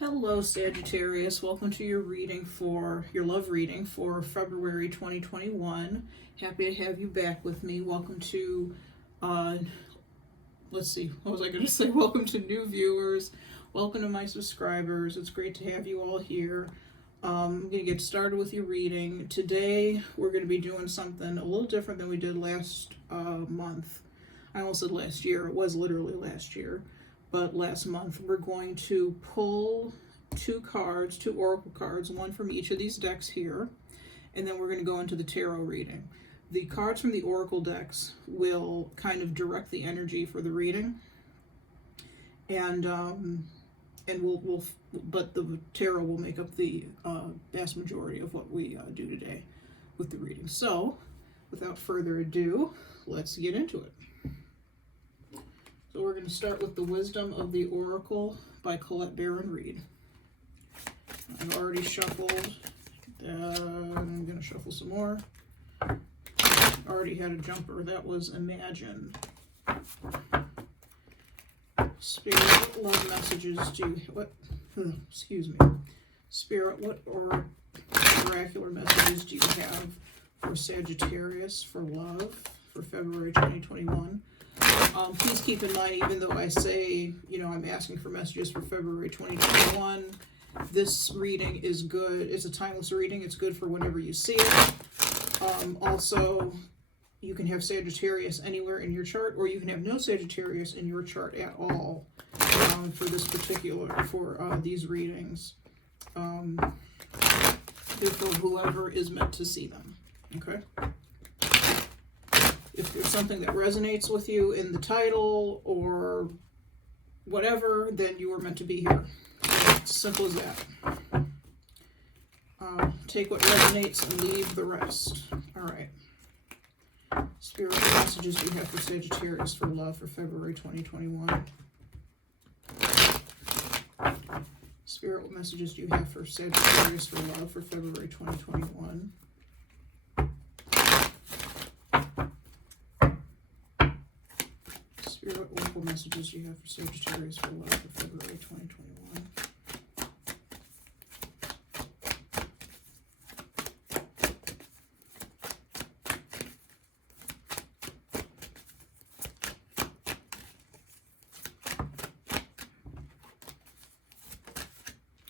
Hello Sagittarius, welcome to your reading for your love reading for February 2021. Happy to have you back with me. Welcome to let's see, what was I going to say? Welcome to new viewers. Welcome to my subscribers. It's great to have you all here. I'm going to get started with your reading. Today we're going to be doing something a little different than we did last month. I almost said last year. It was literally last year. But last month we're going to pull two oracle cards, one from each of these decks here, and then we're going to go into the tarot reading. The cards from the oracle decks will kind of direct the energy for the reading, and but the tarot will make up the vast majority of what we do today with the reading. So, without further ado, let's get into it. So we're going to start with The Wisdom of the Oracle by Colette Baron-Reid. I've already shuffled. I'm going to shuffle some more. Already had a jumper. That was Imagine. Spirit, what love messages do you... What? Excuse me. Spirit, what oracular messages do you have for Sagittarius for love for February 2021? Please keep in mind, even though I say, I'm asking for messages for February 2021, this reading is good. It's a timeless reading. It's good for whenever you see it. Also, you can have Sagittarius anywhere in your chart, or you can have no Sagittarius in your chart at all for these readings. They're for whoever is meant to see them. Okay? If there's something that resonates with you in the title or whatever, then you were meant to be here. It's simple as that. Take what resonates and leave the rest. All right. Spirit, what messages do you have for Sagittarius for love for February 2021? Spirit, what messages do you have for Sagittarius for love for February 2021? Spirit, what oracle messages do you have for Sagittarius for love for February 2021?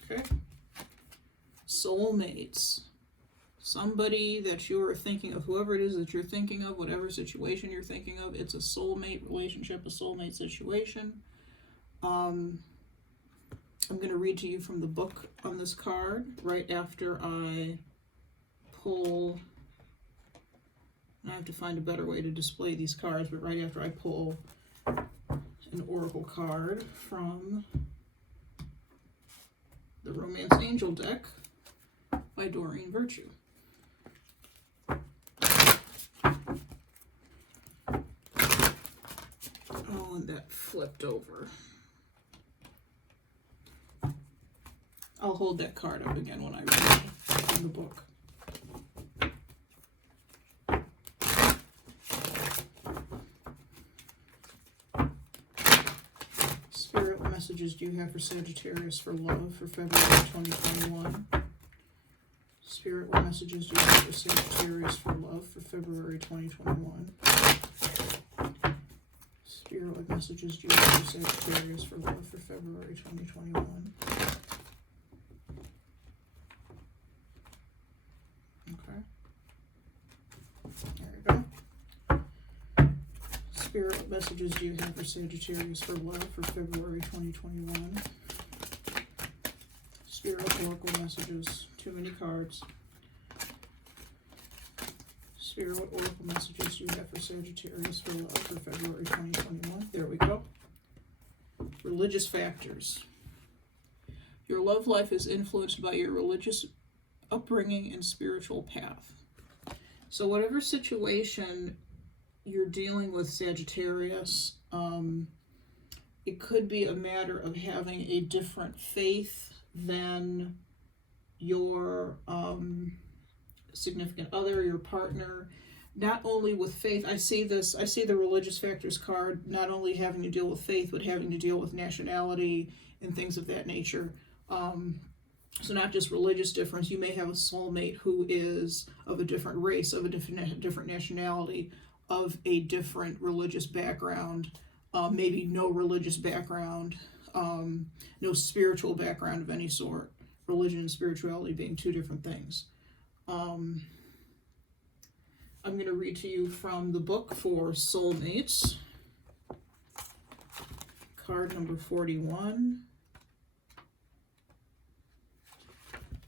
Okay. Soulmates. Somebody that you are thinking of, whoever it is that you're thinking of, whatever situation you're thinking of, it's a soulmate relationship, a soulmate situation. I'm going to read to you from the book on this card right after I pull. I have to find a better way to display these cards, but right after I pull an oracle card from the Romance Angel deck by Doreen Virtue. Oh, and that flipped over. I'll hold that card up again when I read from the book. Spirit, what messages do you have for Sagittarius for love for February 2021? Spirit, what messages do you have for Sagittarius for love for February 2021? Spirit, what messages do you have for Sagittarius for love for February 2021? Okay. There we go. Spirit, what messages do you have for Sagittarius for love for February 2021? Spirit, oracle messages. Too many cards. Spirit, what oracle messages do you have for Sagittarius for love for February 2021? There we go. Religious factors. Your love life is influenced by your religious upbringing and spiritual path. So whatever situation you're dealing with, Sagittarius, it could be a matter of having a different faith than your significant other, your partner. Not only with faith, I see the religious factors card not only having to deal with faith, but having to deal with nationality and things of that nature. So not just religious difference. You may have a soulmate who is of a different race, of a different nationality, of a different religious background, maybe no religious background, no spiritual background of any sort. Religion and spirituality being two different things. I'm going to read to you from the book for soulmates. Card number 41.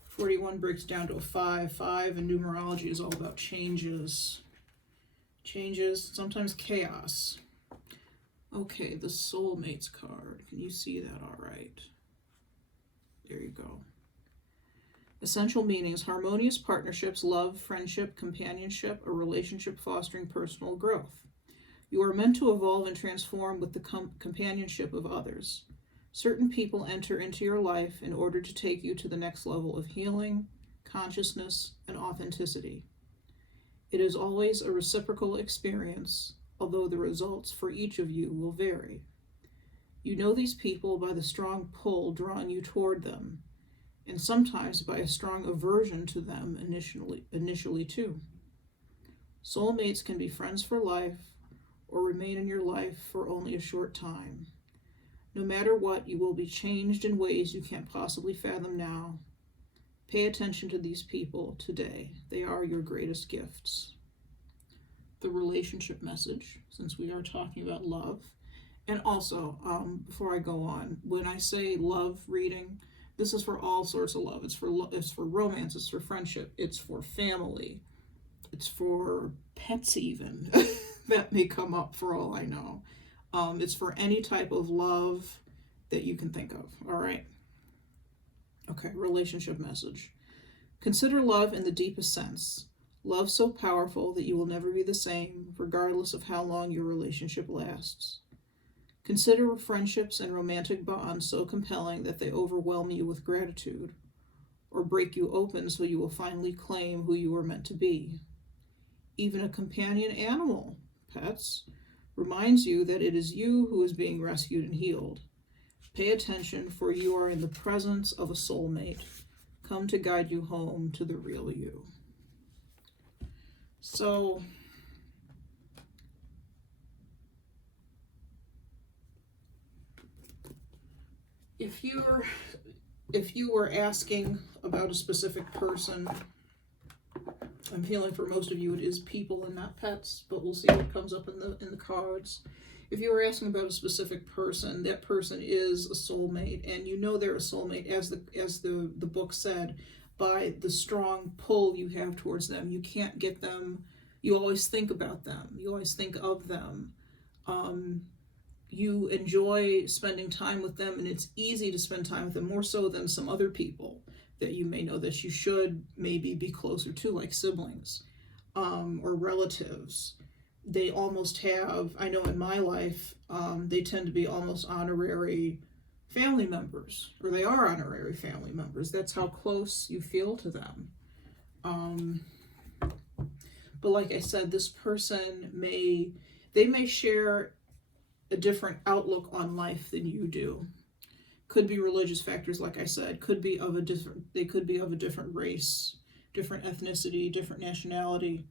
41 breaks down to a 5. 5 in numerology is all about changes. Changes, sometimes chaos. Okay, the soulmates card. Can you see that all right? There you go. Essential meanings: harmonious partnerships, love, friendship, companionship, a relationship fostering personal growth. You are meant to evolve and transform with the companionship of others. Certain people enter into your life in order to take you to the next level of healing, consciousness, and authenticity. It is always a reciprocal experience, although the results for each of you will vary. You know these people by the strong pull drawing you toward them, and sometimes by a strong aversion to them initially too. Soulmates can be friends for life or remain in your life for only a short time. No matter what, you will be changed in ways you can't possibly fathom now. Pay attention to these people today. They are your greatest gifts. The relationship message, since we are talking about love. And also, before I go on, when I say love reading, this is for all sorts of love. It's for romance, it's for friendship, it's for family, it's for pets even. That may come up for all I know. It's for any type of love that you can think of, all right? Okay, relationship message. Consider love in the deepest sense. Love so powerful that you will never be the same, regardless of how long your relationship lasts. Consider friendships and romantic bonds so compelling that they overwhelm you with gratitude, or break you open so you will finally claim who you were meant to be. Even a companion animal, pets, reminds you that it is you who is being rescued and healed. Pay attention, for you are in the presence of a soulmate, come to guide you home to the real you. So, if you were asking about a specific person, I'm feeling for most of you it is people and not pets, but we'll see what comes up in the cards. If you were asking about a specific person, that person is a soulmate, and you know they're a soulmate, as the book said, by the strong pull you have towards them. You can't get them. You always think about them. You always think of them. You enjoy spending time with them, and it's easy to spend time with them, more so than some other people that you may know that you should maybe be closer to, like siblings or relatives. They almost have, I know in my life, they tend to be almost honorary family members, or they are honorary family members. That's how close you feel to them. But like I said, this person may share a different outlook on life than you do. Could be religious factors, like I said. They could be of a different race, different ethnicity, different nationality.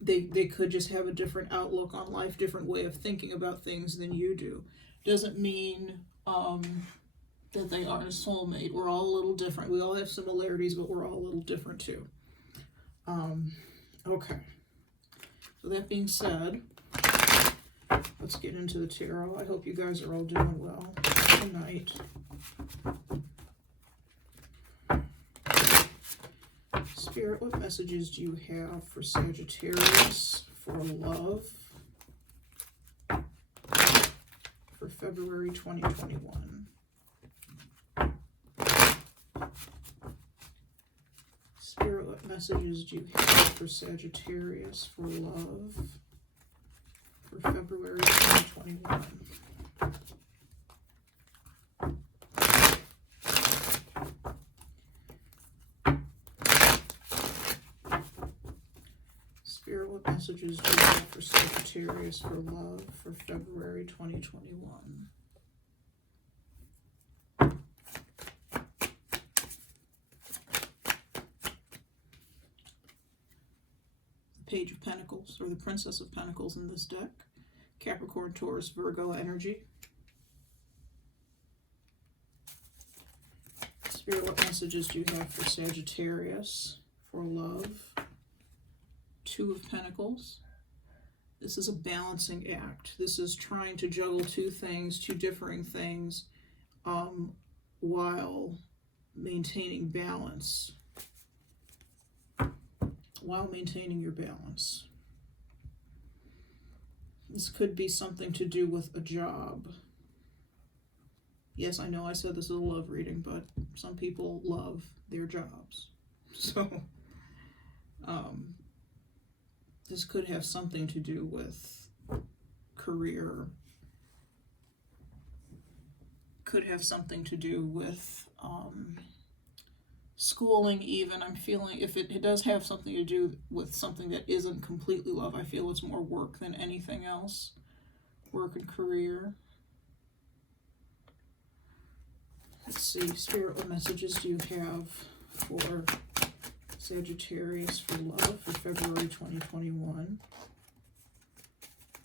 They could just have a different outlook on life, different way of thinking about things than you do. Doesn't mean that they aren't a soulmate. We're all a little different. We all have similarities, but we're all a little different too. Okay. So that being said, let's get into the tarot. I hope you guys are all doing well tonight. Spirit, what messages do you have for Sagittarius for love for February 2021? Spirit, what messages do you have for Sagittarius for love for February 2021? Spirit, what messages do you have for Sagittarius for love for February 2021? Page of Pentacles, or the Princess of Pentacles in this deck. Capricorn, Taurus, Virgo energy. Spirit, what messages do you have for Sagittarius for love? Two of Pentacles. This is a balancing act. This is trying to juggle two things, two differing things, while maintaining balance. While maintaining your balance. This could be something to do with a job. Yes, I know I said this is a love reading, but some people love their jobs. So, this could have something to do with career. Could have something to do with schooling even. I'm feeling if it does have something to do with something that isn't completely love, I feel it's more work than anything else. Work and career. Let's see, Spirit, what messages do you have for Sagittarius for love for February 2021?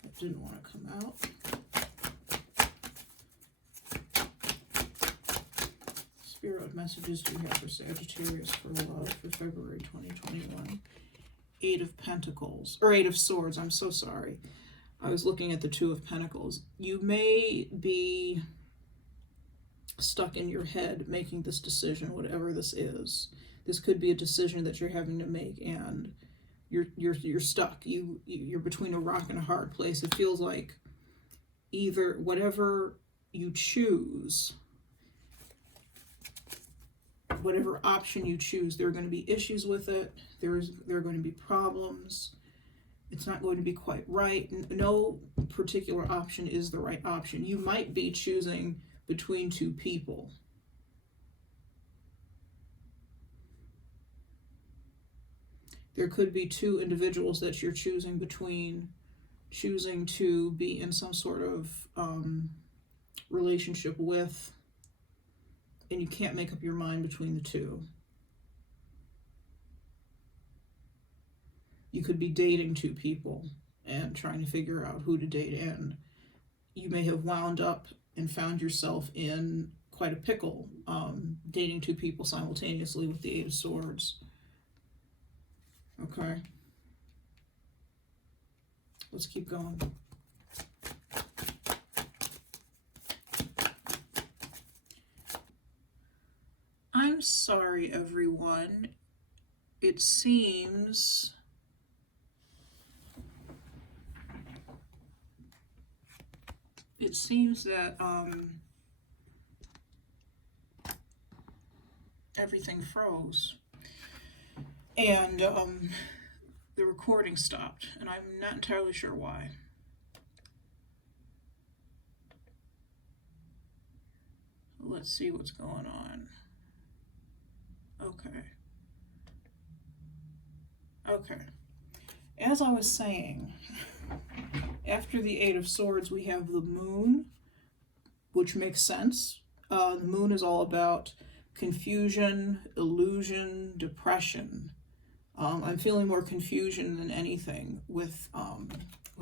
That didn't want to come out. Spirit, what messages do you have for Sagittarius for love for February 2021? Eight of Pentacles, or Eight of Swords, I'm so sorry. I was looking at the Two of Pentacles. You may be stuck in your head making this decision, whatever this is. This could be a decision that you're having to make, and you're stuck. You're between a rock and a hard place. It feels like either whatever you choose, whatever option you choose, there are going to be issues with it. There are going to be problems. It's not going to be quite right. No particular option is the right option. You might be choosing between two people. There could be two individuals that you're choosing between, choosing to be in some sort of relationship with, and you can't make up your mind between the two. You could be dating two people and trying to figure out who to date, and you may have wound up and found yourself in quite a pickle, dating two people simultaneously with the Eight of Swords. Okay. Let's keep going. I'm sorry, everyone. It seems that everything froze, and the recording stopped, and I'm not entirely sure why. Let's see what's going on. Okay. As I was saying, after the Eight of Swords, we have the Moon, which makes sense. The Moon is all about confusion, illusion, depression. I'm feeling more confusion than anything with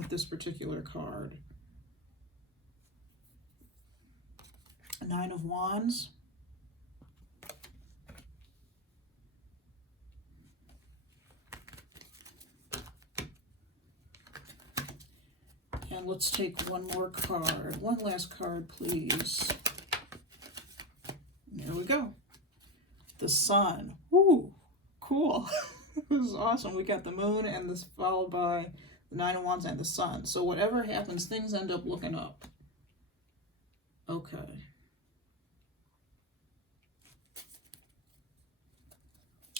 this particular card. Nine of Wands. And let's take one more card. One last card, please. There we go. The Sun. Ooh, cool. This is awesome. We got the Moon and this followed by the Nine of Wands and the Sun. So whatever happens, things end up looking up. Okay.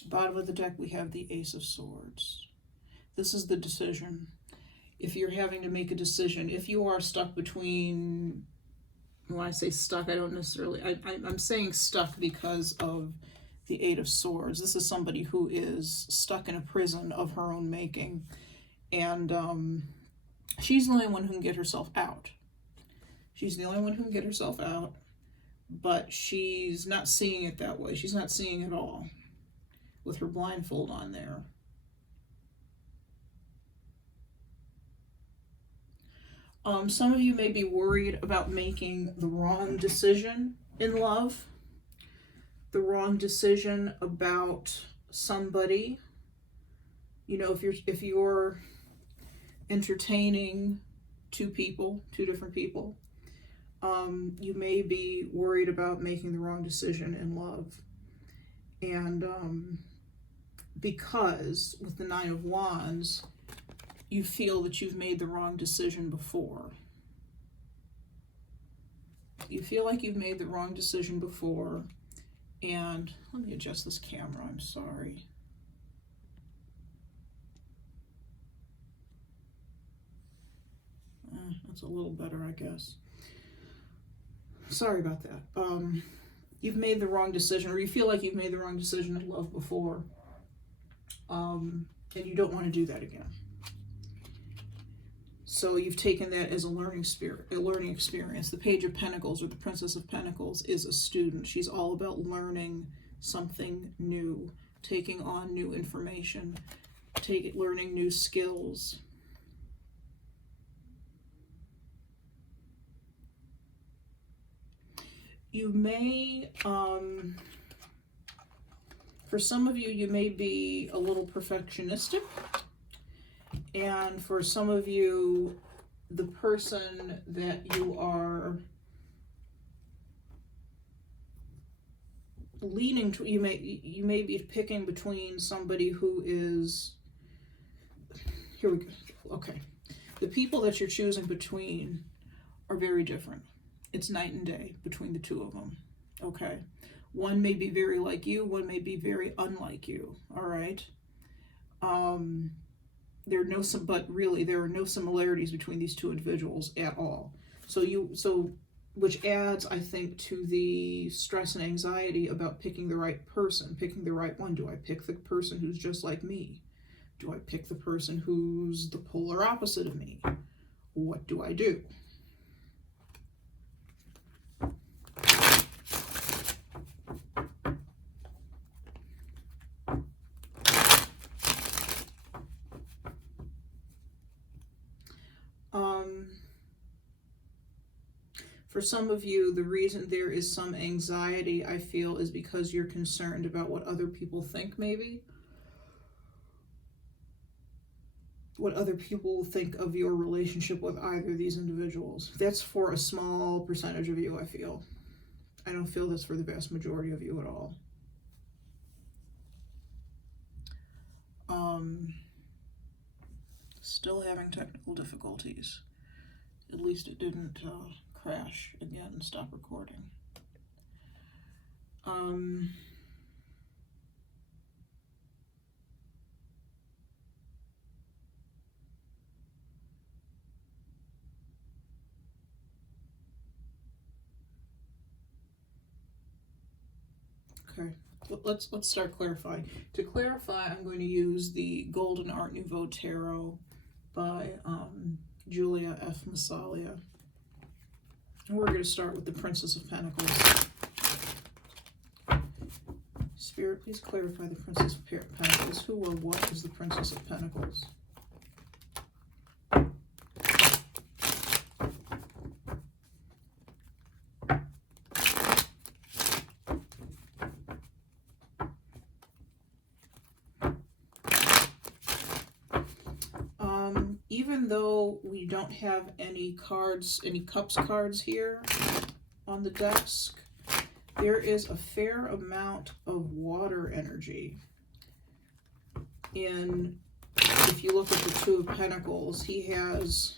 Bottom of the deck, we have the Ace of Swords. This is the decision. If you're having to make a decision, if you are stuck between, when I say stuck, I don't necessarily, I'm saying stuck because of the Eight of Swords. This is somebody who is stuck in a prison of her own making, and she's the only one who can get herself out. She's the only one who can get herself out, but she's not seeing it that way. She's not seeing it all with her blindfold on there. Some of you may be worried about making the wrong decision in love, the wrong decision about somebody. You know, if you're entertaining two different people, you may be worried about making the wrong decision in love. And because with the Nine of Wands, you feel that you've made the wrong decision before. You feel like you've made the wrong decision before. And let me adjust this camera, I'm sorry. That's a little better, I guess. Sorry about that. You've made the wrong decision, or you feel like you've made the wrong decision in love before. And you don't want to do that again. So you've taken that as a learning experience. The Page of Pentacles, or the Princess of Pentacles, is a student. She's all about learning something new, taking on new information, learning new skills. You may, for some of you, you may be a little perfectionistic. And for some of you, the person that you are leaning to, you may be picking between somebody who is, here we go, okay. The people that you're choosing between are very different. It's night and day between the two of them, okay? One may be very like you, one may be very unlike you, all right? There are no similarities between these two individuals at all. Which adds, I think, to the stress and anxiety about picking the right person, picking the right one. Do I pick the person who's just like me? Do I pick the person who's the polar opposite of me? What do I do? For some of you, the reason there is some anxiety, I feel, is because you're concerned about what other people think, maybe. What other people will think of your relationship with either of these individuals. That's for a small percentage of you, I feel. I don't feel that's for the vast majority of you at all. Still having technical difficulties. At least it didn't crash again and stop recording. Okay, let's start clarifying. To clarify, I'm going to use the Golden Art Nouveau Tarot by Giulia F. Massaglia. And we're going to start with the Princess of Pentacles. Spirit, please clarify the Princess of Pentacles. Who or what is the Princess of Pentacles? Even though we don't have any cards, any cups cards here on the desk, there is a fair amount of water energy. If you look at the Two of Pentacles, he has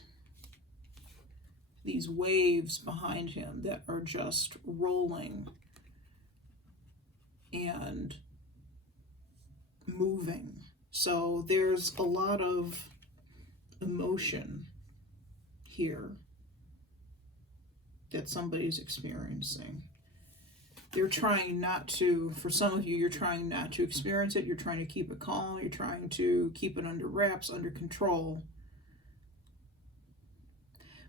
these waves behind him that are just rolling and moving. So there's a lot of emotion here that somebody's experiencing. You're trying not to, for some of you, you're trying not to experience it. You're trying to keep it calm. You're trying to keep it under wraps, under control.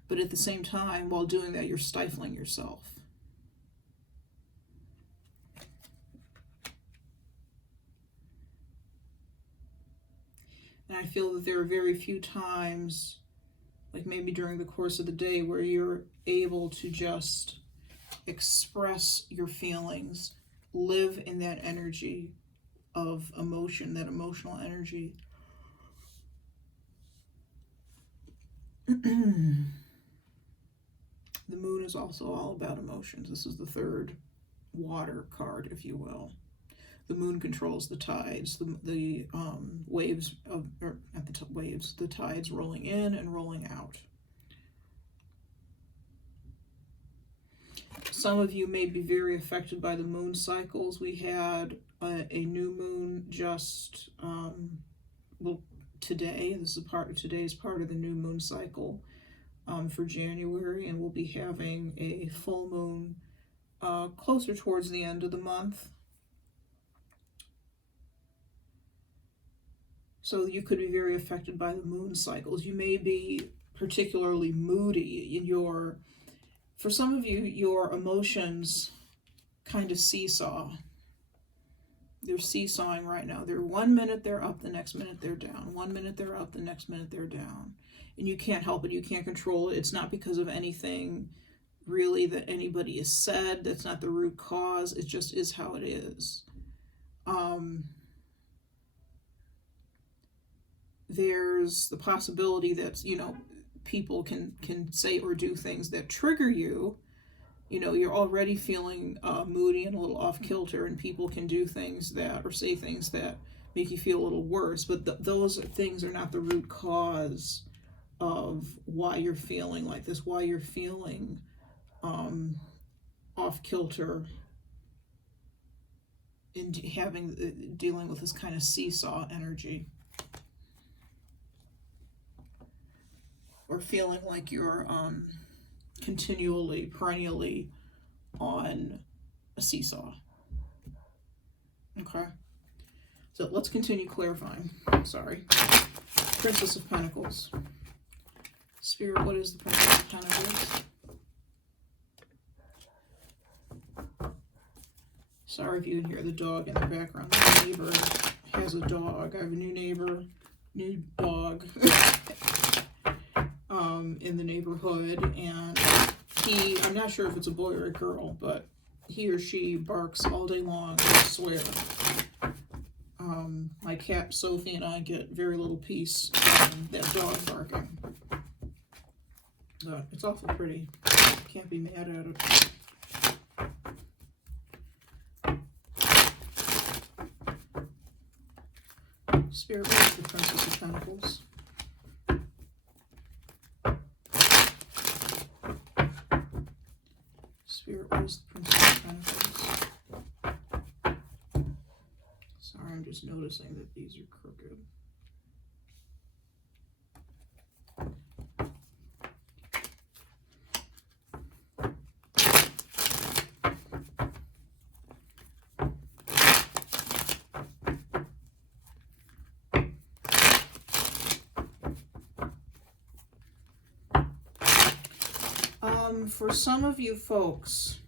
But at the same time, while doing that, you're stifling yourself. And I feel that there are very few times like maybe during the course of the day, where you're able to just express your feelings, live in that energy of emotion, that emotional energy. The moon is also all about emotions. This is the third water card, if you will. The moon controls the tides, the waves of, or not the waves, the tides rolling in and rolling out. Some of you may be very affected by the moon cycles. We had a new moon just, well, today. This is today's part of the new moon cycle for January, and we'll be having a full moon closer towards the end of the month. So you could be very affected by the moon cycles. You may be particularly moody in your, for some of you, your emotions kind of seesaw. They're seesawing right now. They're 1 minute they're up, the next minute they're down. 1 minute they're up, the next minute they're down. And you can't help it. You can't control it. It's not because of anything really that anybody has said. That's not the root cause. It just is how it is. There's the possibility that, you know, people can say or do things that trigger you. You know, you're already feeling moody and a little off kilter, and people can do things that, or say things that make you feel a little worse. But those things are not the root cause of why you're feeling like this, why you're feeling off kilter and dealing with this kind of seesaw energy. Or feeling like you're perennially on a seesaw. Okay, so let's continue clarifying. Sorry. Princess of Pentacles. Spirit, what is the Princess of Pentacles? Sorry if you can hear the dog in the background. My neighbor has a dog. I have a new neighbor, new dog. In the neighborhood, and I'm not sure if it's a boy or a girl, but he or she barks all day long, I swear. My cat Sophie and I get very little peace from that dog barking. But it's awful pretty. Can't be mad at it. Spirit, what is the Princess of Pentacles? Spirit, what is the Princess of Pentacles? Sorry, I'm just noticing that these are crooked. For some of you folks,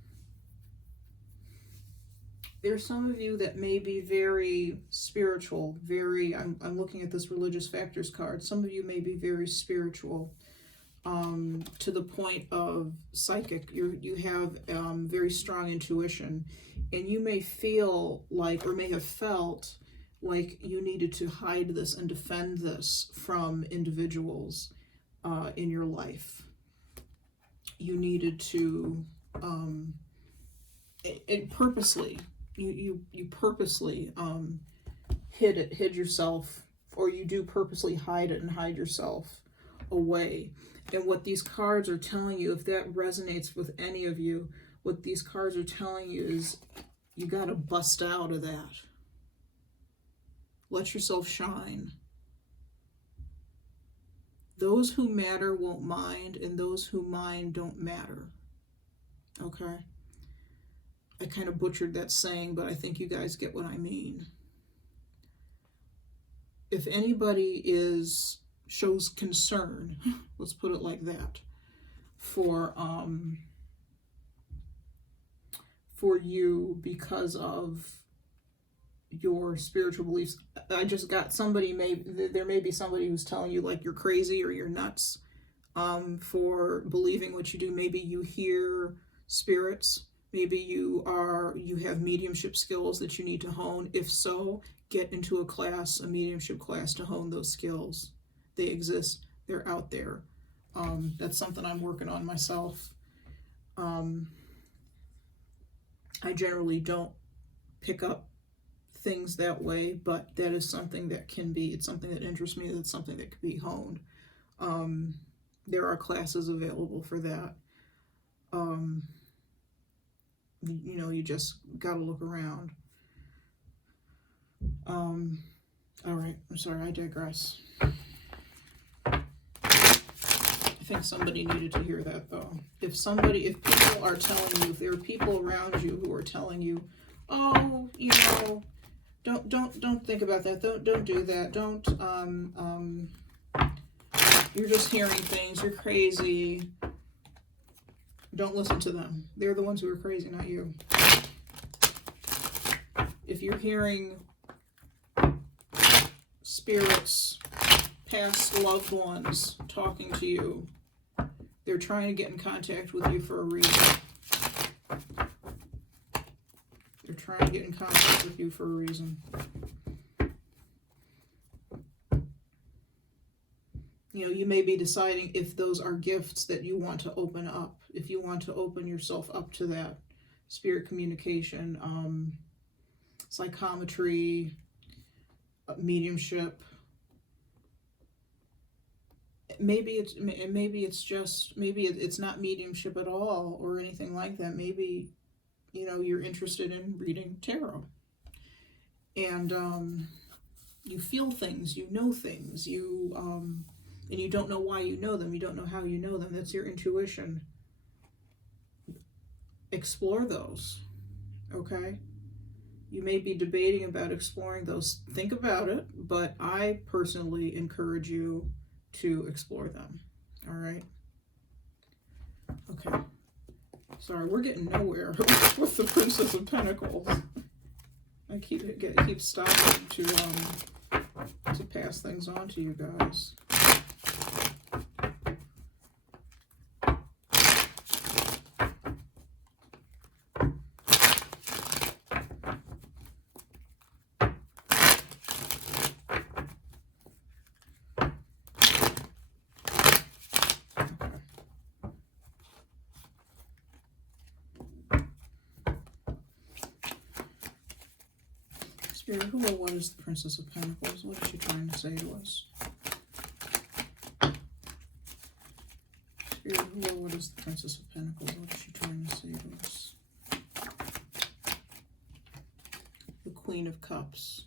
there's some of you that may be very spiritual, I'm looking at this religious factors card. Some of you may be very spiritual, to the point of psychic. You have very strong intuition, and you may feel like, or may have felt like, you needed to hide this and defend this from individuals in your life. You needed to purposely, you purposely hid yourself, or you do purposely hide it and hide yourself away. And what these cards are telling you, if that resonates with any of you, what these cards are telling you is you got to bust out of that. Let yourself shine. Those who matter won't mind, and those who mind don't matter. Okay? I kind of butchered that saying, but I think you guys get what I mean. If anybody shows concern, let's put it like that, for you because of your spiritual beliefs, I just got somebody, there may be somebody who's telling you like you're crazy or you're nuts. for believing what you do. Maybe you hear spirits. Maybe you have mediumship skills that you need to hone. If so, get into a class, a mediumship class, to hone those skills. They exist. They're out there. That's something I'm working on myself. I generally don't pick up things that way, but that is something that can be, it's something that interests me, that's something that can be honed. There are classes available for that. You know, you just gotta look around. All right, I'm sorry, I digress. I think somebody needed to hear that, though. If people are telling you, if there are people around you who are telling you, oh, you know, don't think about that, don't do that, don't, you're just hearing things, you're crazy, don't listen to them. They're the ones who are crazy, not you. If you're hearing spirits, past loved ones talking to you, they're trying to get in contact with you for a reason. They're trying to get in contact with you for a reason. You know, you may be deciding if those are gifts that you want to open up, if you want to open yourself up to that spirit communication, psychometry, mediumship. Maybe it's not mediumship at all or anything like that. Maybe, you know, you're interested in reading tarot, and you feel things, you know things, and you don't know why you know them, you don't know how you know them. That's your intuition. Explore those, okay? You may be debating about exploring those. Think about it, but I personally encourage you to explore them. All right? Okay. Sorry, we're getting nowhere with the Princess of Pentacles. I keep stopping to pass things on to you guys. Spirit, who or what is the Princess of Pentacles? What is she trying to say to us? Spirit, who or what is the Princess of Pentacles? What is she trying to say to us? The Queen of Cups.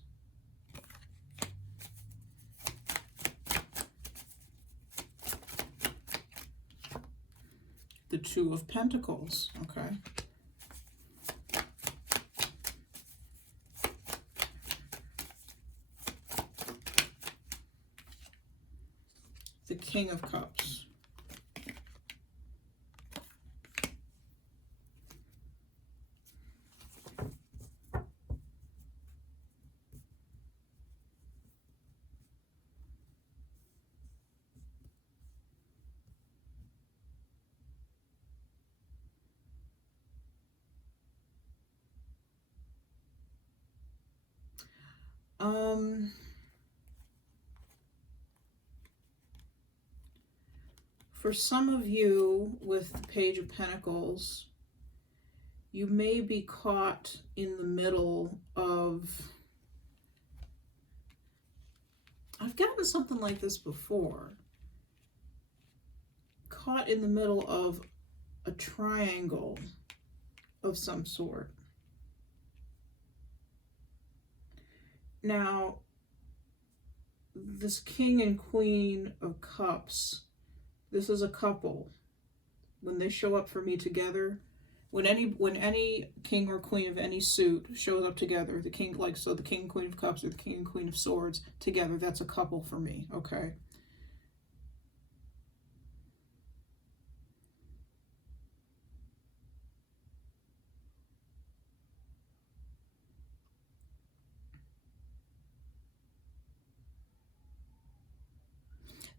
The Two of Pentacles, okay. The King of Cups. For some of you with the Page of Pentacles, you may be caught in the middle of, I've gotten something like this before, caught in the middle of a triangle of some sort. Now, this King and Queen of Cups, this is a couple. When they show up for me together, when any king or queen of any suit shows up together, the king, like, so the King and Queen of Cups or the King and Queen of Swords together, that's a couple for me, okay?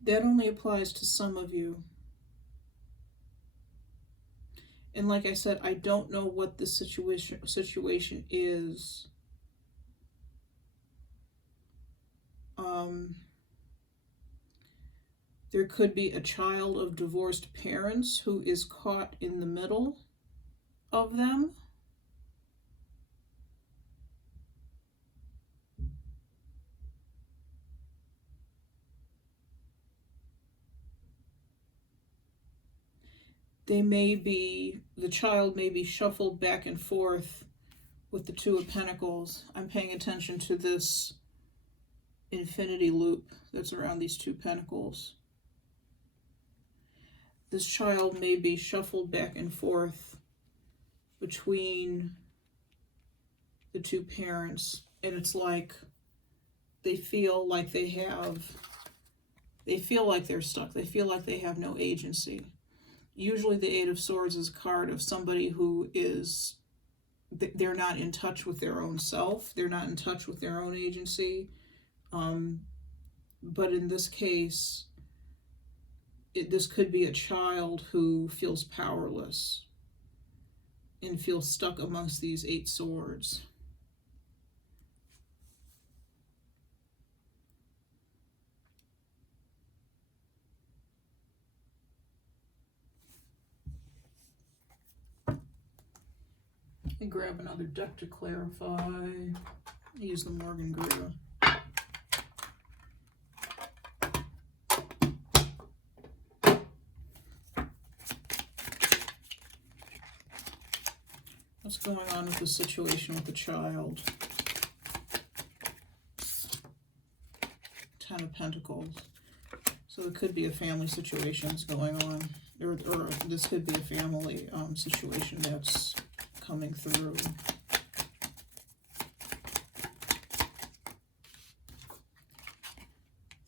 That only applies to some of you. And like I said, I don't know what the situation is. There could be a child of divorced parents who is caught in the middle of them. The child may be shuffled back and forth with the Two of Pentacles. I'm paying attention to this infinity loop that's around these two pentacles. This child may be shuffled back and forth between the two parents, and it's like they feel like they're stuck. They feel like they have no agency. Usually the Eight of Swords is a card of somebody who is, they're not in touch with their own self. They're not in touch with their own agency. But in this case, this could be a child who feels powerless and feels stuck amongst these Eight Swords. And grab another deck to clarify. Use the Morgan Greer. What's going on with the situation with the child? Ten of Pentacles. So there could be a family situation that's going on. Or this could be a family situation that's coming through.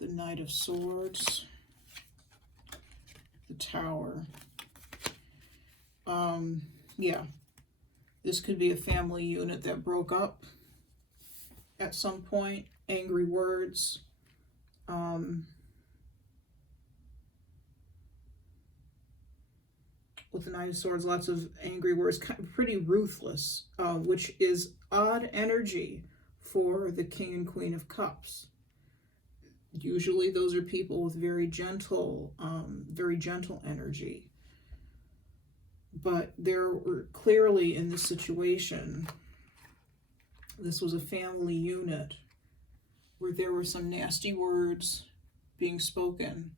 The Knight of Swords. The Tower. Yeah. This could be a family unit that broke up at some point. Angry words. With the Knight of Swords, lots of angry words, pretty ruthless, which is odd energy for the King and Queen of Cups. Usually those are people with very gentle energy. But there were clearly in this situation, this was a family unit where there were some nasty words being spoken.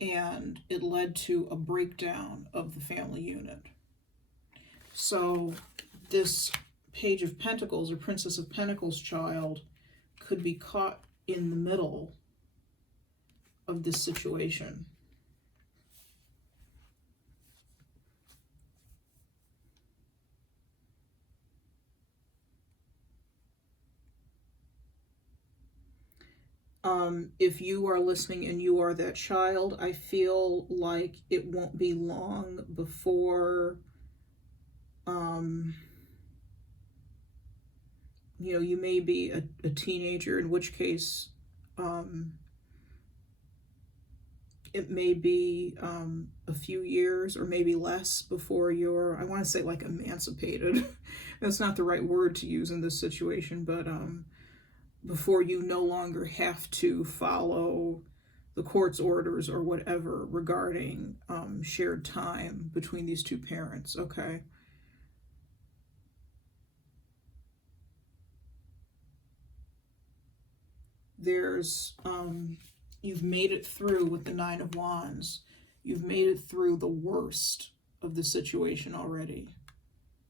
And it led to a breakdown of the family unit. So this Page of Pentacles or Princess of Pentacles child could be caught in the middle of this situation. If you are listening and you are that child, I feel like it won't be long before, you may be a teenager, in which case, it may be a few years or maybe less before you're, I want to say like emancipated. That's not the right word to use in this situation, but before you no longer have to follow the court's orders or whatever regarding shared time between these two parents, okay? There's, you've made it through with the Nine of Wands. You've made it through the worst of the situation already.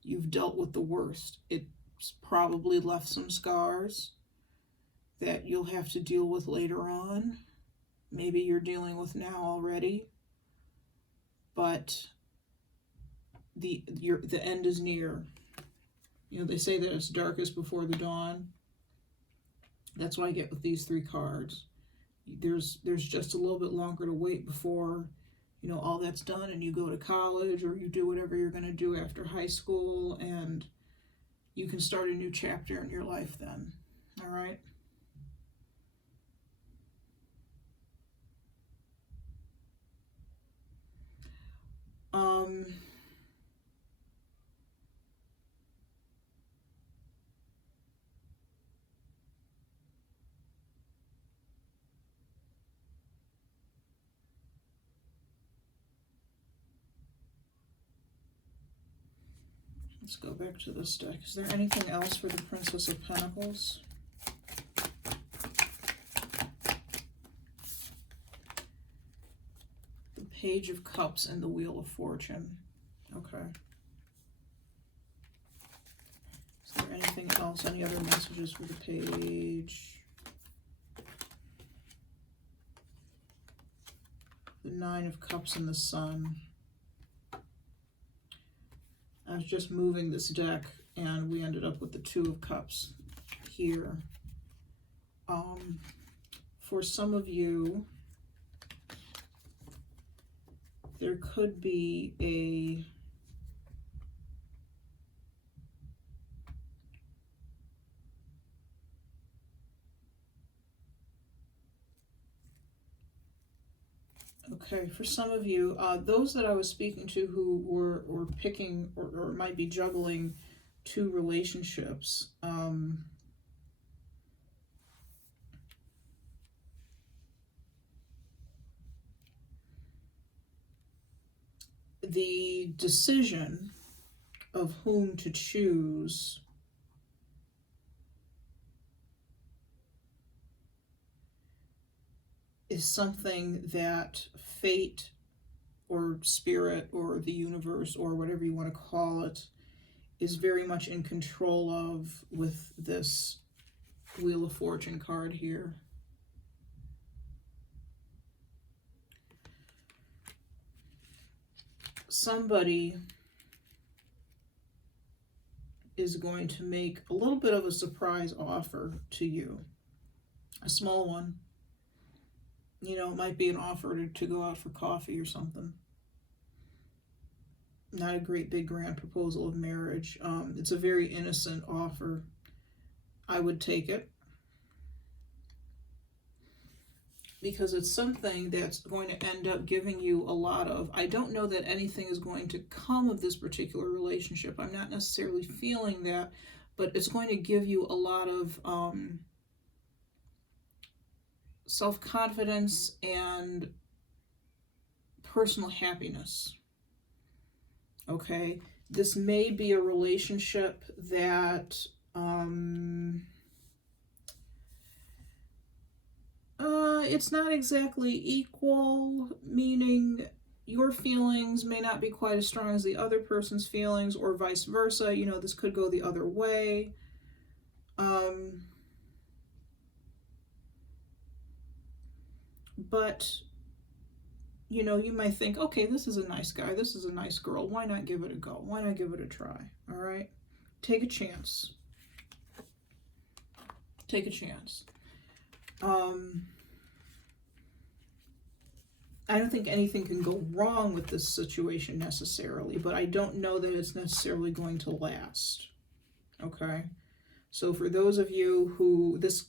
You've dealt with the worst. It's probably left some scars that you'll have to deal with later on. Maybe you're dealing with now already. But the end is near. They say that it's darkest before the dawn. That's what I get with these three cards. There's just a little bit longer to wait before, all that's done and you go to college or you do whatever you're going to do after high school, and you can start a new chapter in your life then. All right? Let's go back to this deck. Is there anything else for the Princess of Pentacles? The Page of Cups and the Wheel of Fortune. Okay. Is there anything else? Any other messages for the page? The Nine of Cups and the Sun. I was just moving this deck and we ended up with the Two of Cups here. For some of you, there could be a okay, for some of you, those that I was speaking to who were picking or might be juggling two relationships, the decision of whom to choose is something that fate or spirit or the universe or whatever you want to call it is very much in control of with this Wheel of Fortune card here. Somebody is going to make a little bit of a surprise offer to you, a small one. You know, it might be an offer to go out for coffee or something. Not a great big grand proposal of marriage. It's a very innocent offer. I would take it. Because it's something that's going to end up giving you a lot of, I don't know that anything is going to come of this particular relationship. I'm not necessarily feeling that, but it's going to give you a lot of self-confidence and personal happiness. Okay, this may be a relationship that it's not exactly equal, meaning your feelings may not be quite as strong as the other person's feelings, or vice versa. You know, this could go the other way. But, you know, you might think, okay, this is a nice guy, this is a nice girl, why not give it a go? Why not give it a try? All right? Take a chance. Take a chance. I don't think anything can go wrong with this situation necessarily, but I don't know that it's necessarily going to last. Okay? So for those of you who, this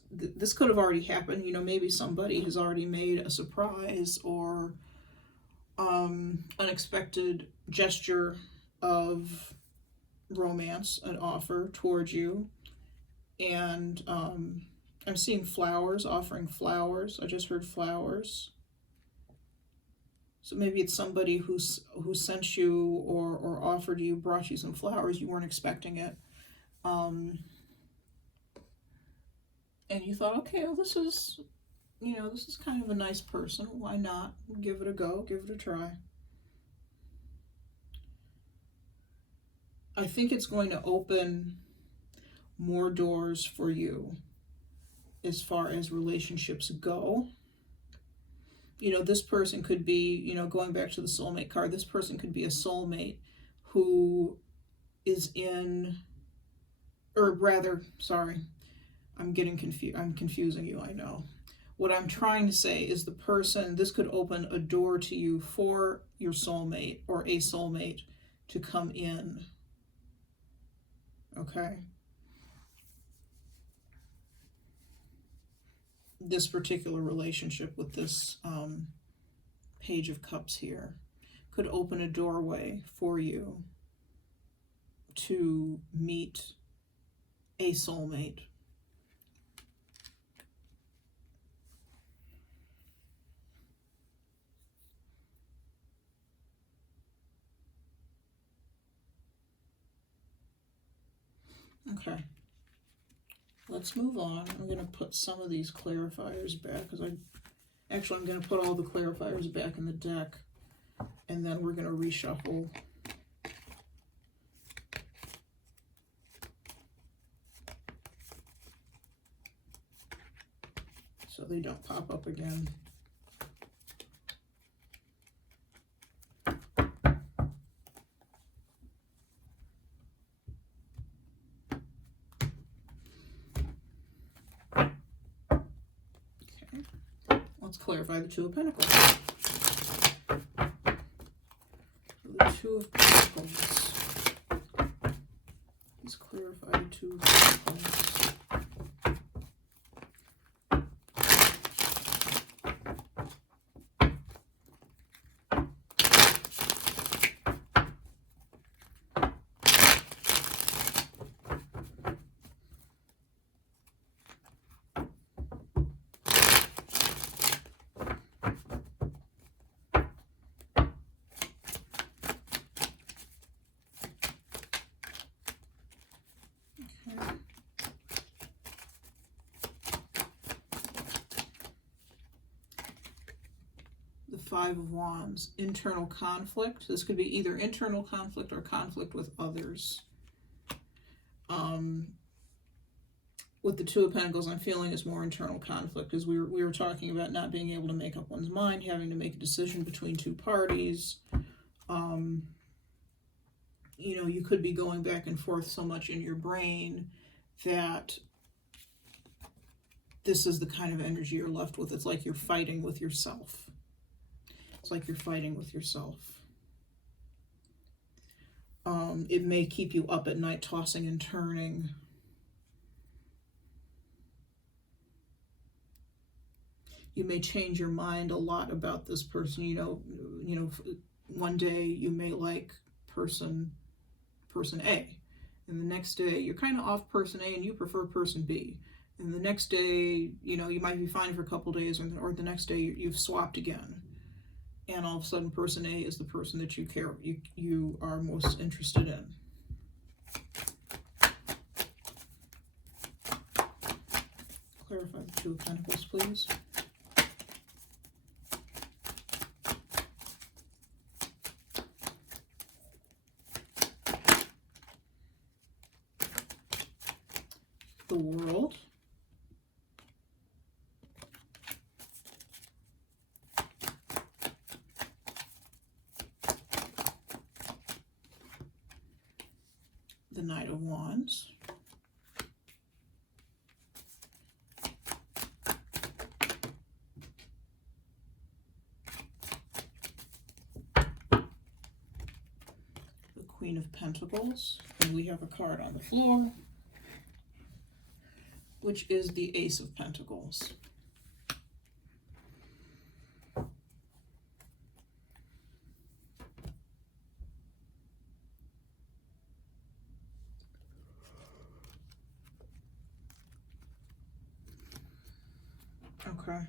could have already happened, you know, maybe somebody has already made a surprise or unexpected gesture of romance, an offer towards you. And I'm seeing flowers, offering flowers. I just heard flowers. So maybe it's somebody who sent you or offered you, brought you some flowers. You weren't expecting it. And you thought, okay, well, this is, you know, this is kind of a nice person. Why not? Give it a go. Give it a try. I think it's going to open more doors for you as far as relationships go. You know, this person could be, you know, going back to the soulmate card, this person could be a soulmate who is in, or rather, sorry, I'm getting confused. I'm confusing you, I know. What I'm trying to say is the person, this could open a door to you for your soulmate or a soulmate to come in. Okay? This particular relationship with this Page of Cups here could open a doorway for you to meet a soulmate. Okay. Let's move on. I'm going to put some of these clarifiers back because I'm going to put all the clarifiers back in the deck, and then we're going to reshuffle. So they don't pop up again. Let's clarify the Two of Pentacles. The Two of Pentacles. Let's clarify the Two of Pentacles. Five of Wands, internal conflict. This could be either internal conflict or conflict with others. With the Two of Pentacles, I'm feeling is more internal conflict, because we were talking about not being able to make up one's mind, having to make a decision between two parties. You know, you could be going back and forth so much in your brain that this is the kind of energy you're left with. It's like you're fighting with yourself. It's like you're fighting with yourself. It may keep you up at night, tossing and turning. You may change your mind a lot about this person. You know, one day you may like person A, and the next day you're kind of off person A and you prefer person B. And the next day, you know, you might be fine for a couple days, or the next day you've swapped again. And all of a sudden, person A is the person that you are most interested in. Clarify the Two of Pentacles, please. The World. The Knight of Wands. The Queen of Pentacles. And we have a card on the floor, which is the Ace of Pentacles. Okay.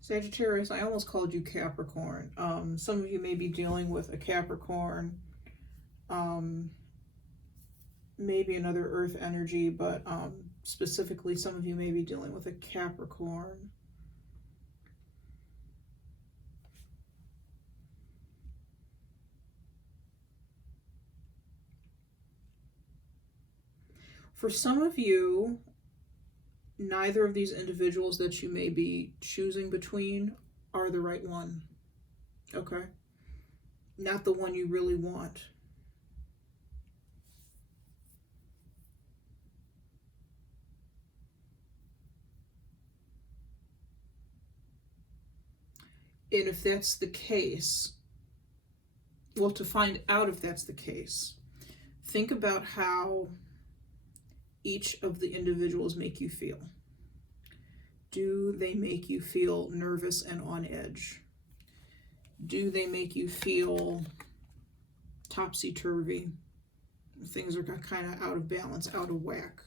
Sagittarius, I almost called you Capricorn. Some of you may be dealing with a Capricorn, maybe another earth energy, but specifically some of you may be dealing with a Capricorn. For some of you, neither of these individuals that you may be choosing between are the right one. Okay? Not the one you really want. And if that's the case, well, to find out if that's the case, think about how each of the individuals make you feel. Do they make you feel nervous and on edge? Do they make you feel topsy-turvy? Things are kind of out of balance, out of whack.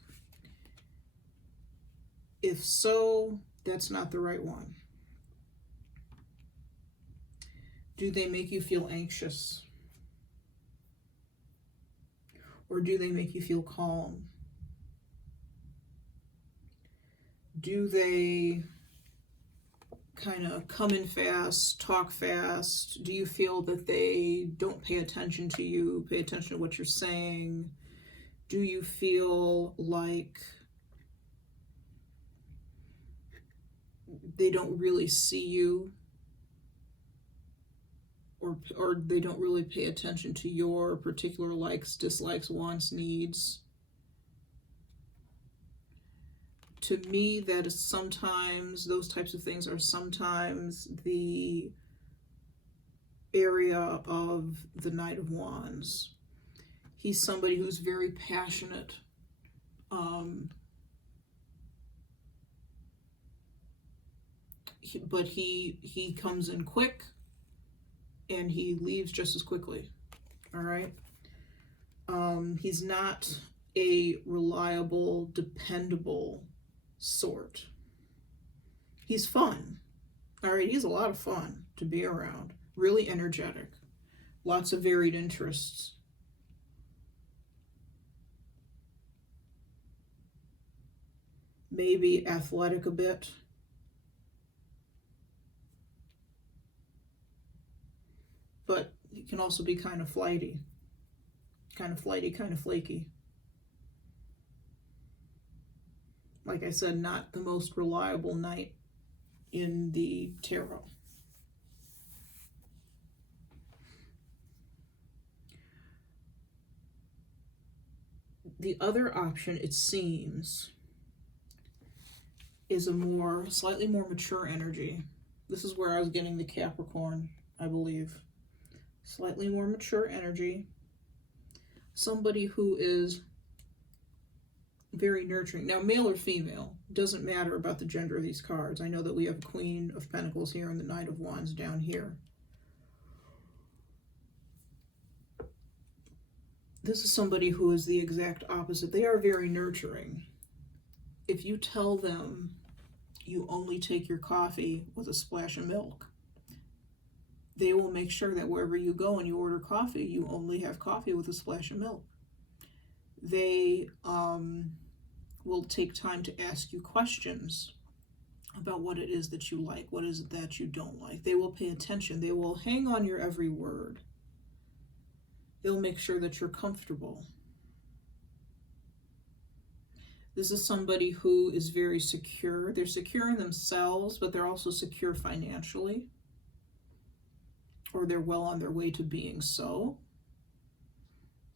If so, that's not the right one. Do they make you feel anxious? Or do they make you feel calm? Do they kind of come in fast, talk fast? Do you feel that they don't pay attention to you, pay attention to what you're saying? Do you feel like they don't really see you? Or they don't really pay attention to your particular likes, dislikes, wants, needs? To me, that is sometimes, those types of things are sometimes the area of the Knight of Wands. He's somebody who's very passionate. But he comes in quick and he leaves just as quickly. All right. He's not a reliable, dependable sort. He's fun. All right. He's a lot of fun to be around. Really energetic. Lots of varied interests. Maybe athletic a bit. But he can also be kind of flighty. Kind of flighty, kind of flaky. Like I said, not the most reliable knight in the tarot. The other option, it seems, is a slightly more mature energy. This is where I was getting the Capricorn, I believe. Slightly more mature energy. Somebody who is very nurturing. Now, male or female, doesn't matter about the gender of these cards. I know that we have a Queen of Pentacles here and the Knight of Wands down here. This is somebody who is the exact opposite. They are very nurturing. If you tell them you only take your coffee with a splash of milk, they will make sure that wherever you go and you order coffee, you only have coffee with a splash of milk. They will take time to ask you questions about what it is that you like, what is it that you don't like. They will pay attention. They will hang on your every word. They'll make sure that you're comfortable. This is somebody who is very secure. They're secure in themselves, but they're also secure financially. Or they're well on their way to being so.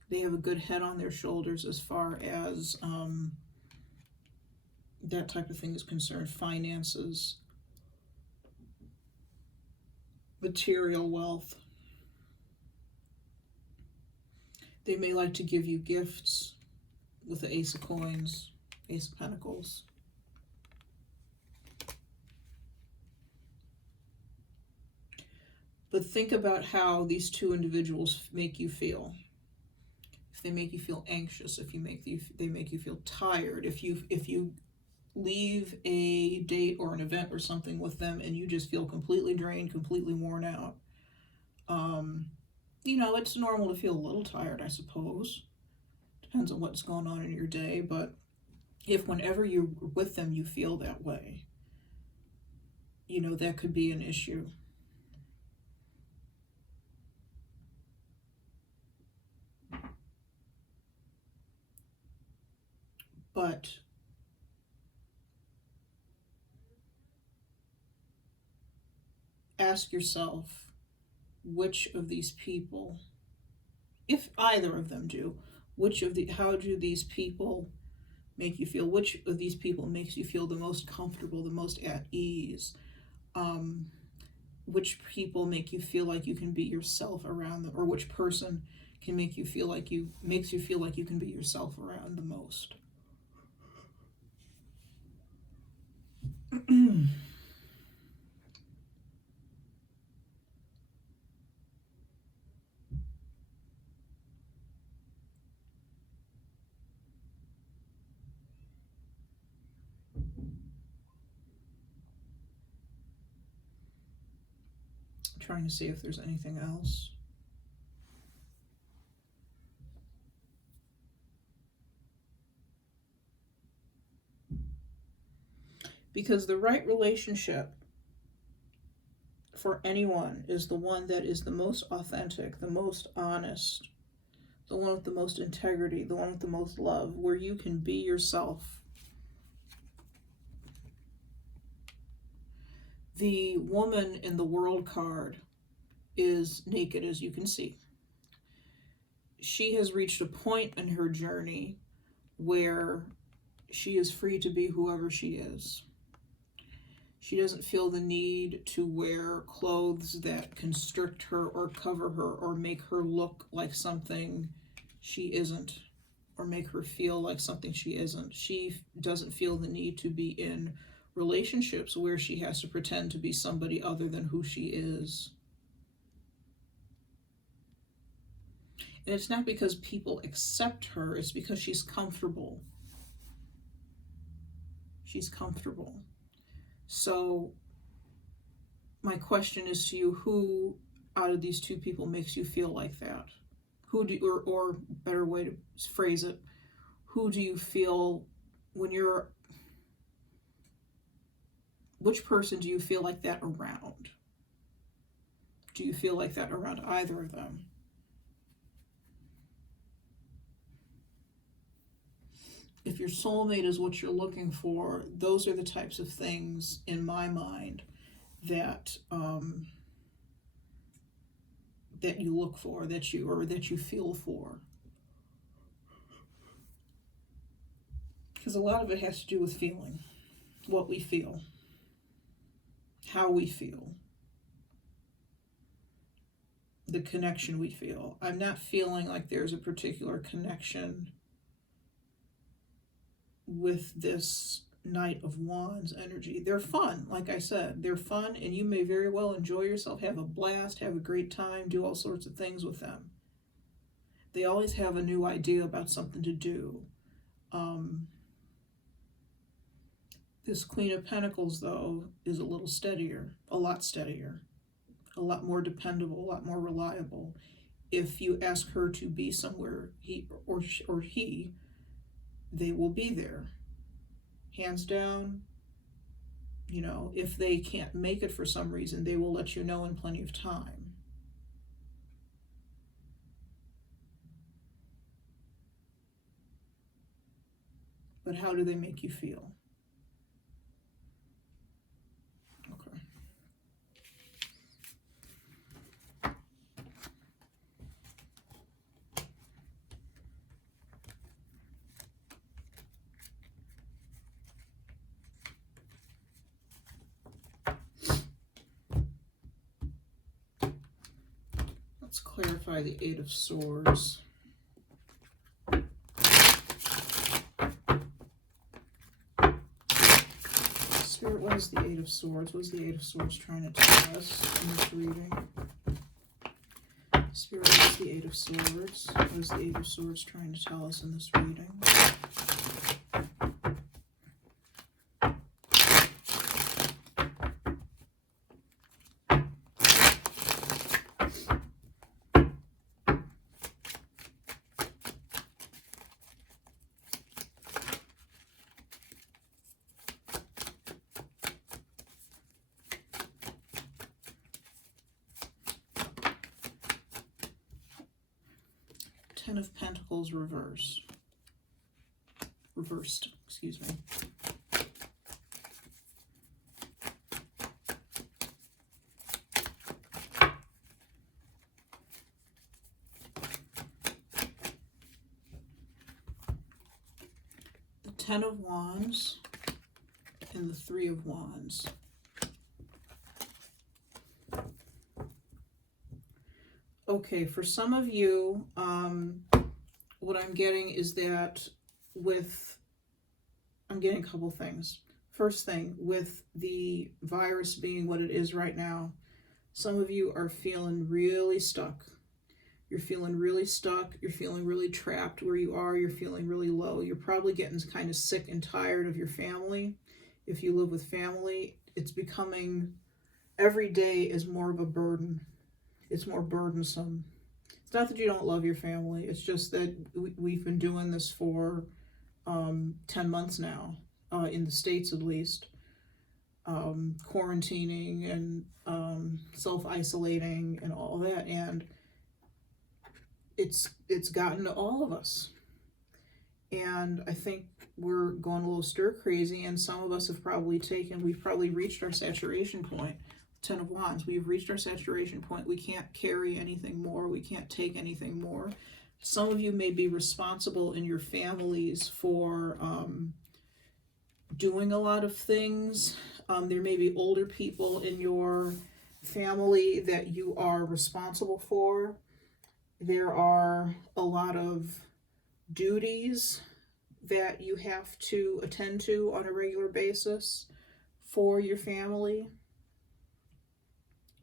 They have a good head on their shoulders as far as that type of thing is concerned. Finances, material wealth. They may like to give you gifts with the Ace of Coins, Ace of Pentacles. But think about how these two individuals make you feel. If they make you feel anxious, if they make you feel tired, if you leave a date or an event or something with them and you just feel completely drained, completely worn out, you know, it's normal to feel a little tired, I suppose. Depends on what's going on in your day, but if whenever you're with them you feel that way, you know, that could be an issue. But ask yourself, which of these people, if either of them do, how do these people make you feel? Which of these people makes you feel the most comfortable, the most at ease? which people make you feel like you can be yourself around them, or which person can make you feel like makes you feel like you can be yourself around the most. Trying to see if there's anything else. Because the right relationship for anyone is the one that is the most authentic, the most honest, the one with the most integrity, the one with the most love, where you can be yourself. The woman in the World card is naked, as you can see. She has reached a point in her journey where she is free to be whoever she is. She doesn't feel the need to wear clothes that constrict her or cover her or make her look like something she isn't, or make her feel like something she isn't. She doesn't feel the need to be in relationships where she has to pretend to be somebody other than who she is. And it's not because people accept her, it's because she's comfortable. She's comfortable. So my question is to you, who out of these two people makes you feel like that? Who do, or better way to phrase it, who do you feel when you're, which person do you feel like that around? Do you feel like that around either of them? If your soulmate is what you're looking for, those are the types of things in my mind that that you look for, that you feel for. Because a lot of it has to do with feeling, what we feel, how we feel, the connection we feel. I'm not feeling like there's a particular connection with this Knight of Wands energy. They're fun, like I said, they're fun, and you may very well enjoy yourself, have a blast, have a great time, do all sorts of things with them. They always have a new idea about something to do. This Queen of Pentacles, though, is a little steadier, a lot more dependable, a lot more reliable. If you ask her to be somewhere, he, they will be there, hands down. You know, if they can't make it for some reason, they will let you know in plenty of time. But how do they make you feel? Okay. Let's clarify the Eight of Swords. Spirit, what is the Eight of Swords? What is the Eight of Swords trying to tell us in this reading? Spirit, what is the Eight of Swords? What is the Eight of Swords trying to tell us in this reading? Ten of Pentacles reversed, excuse me. The Ten of Wands and the Three of Wands. Okay, for some of you, what I'm getting is that I'm getting a couple things. First thing, with the virus being what it is right now, some of you are feeling really stuck. You're feeling really stuck. You're feeling really trapped where you are. You're feeling really low. You're probably getting kind of sick and tired of your family. If you live with family, it's becoming, every day is more of a burden. It's more burdensome. It's not that you don't love your family. It's just that we've been doing this for 10 months now, in the States at least. Quarantining and self-isolating and all that. And it's gotten to all of us. And I think we're going a little stir crazy, and some of us have probably we've probably reached our saturation point. 10 of Wands, we've reached our saturation point. We can't carry anything more. We can't take anything more. Some of you may be responsible in your families for doing a lot of things. There may be older people in your family that you are responsible for. There are a lot of duties that you have to attend to on a regular basis for your family.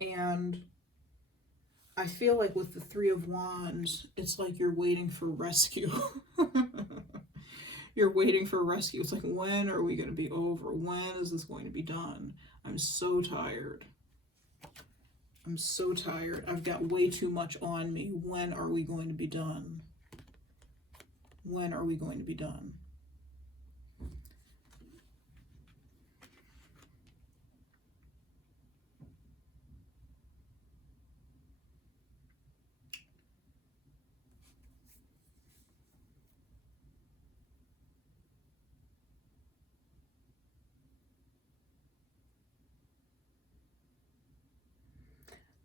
And I feel like with the Three of Wands, it's like you're waiting for rescue. You're waiting for rescue. It's like, when are we going to be over? When is this going to be done? I'm so tired. I'm so tired. I've got way too much on me. When are we going to be done? When are we going to be done?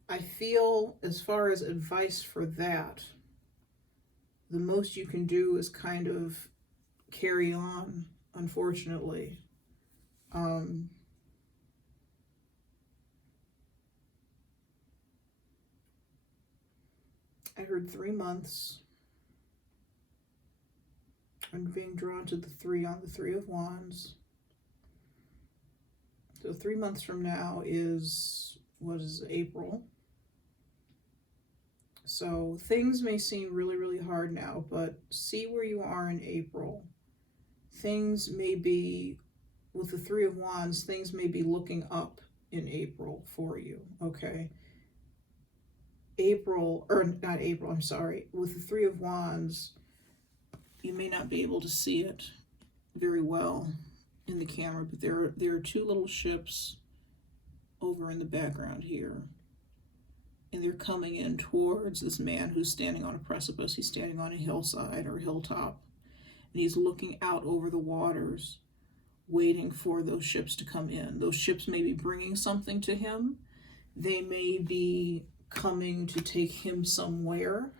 I feel, as far as advice for that, the most you can do is kind of carry on, unfortunately. I heard 3 months. I'm being drawn to the 3 on the Three of Wands. So 3 months from now is, what is it, April? So things may seem really, really hard now, but see where you are in April. Things may be, with the Three of Wands, things may be looking up in April for you, okay? April, or not April, I'm sorry. With the Three of Wands, you may not be able to see it very well in the camera, but there are 2 little ships over in the background here. And they're coming in towards this man who's standing on a precipice. He's standing on a hillside or a hilltop. And he's looking out over the waters, waiting for those ships to come in. Those ships may be bringing something to him. They may be coming to take him somewhere.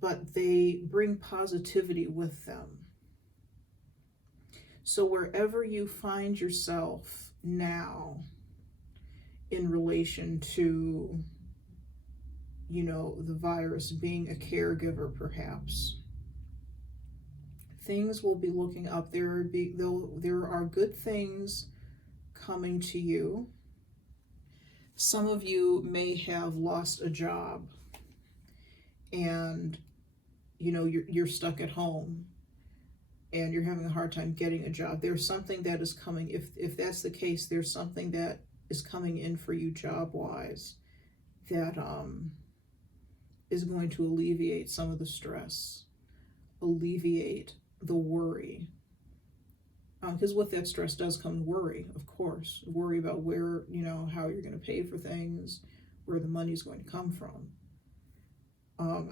But they bring positivity with them. So wherever you find yourself now, in relation to, you know, the virus, being a caregiver perhaps, things will be looking up. There are good things coming to you. Some of you may have lost a job and, you know, you're stuck at home and you're having a hard time getting a job. There's something that is coming. If that's the case, there's something that is coming in for you job-wise that is going to alleviate some of the stress, alleviate the worry. Because with that stress does come worry, of course. Worry about where, you know, how you're going to pay for things, where the money's going to come from.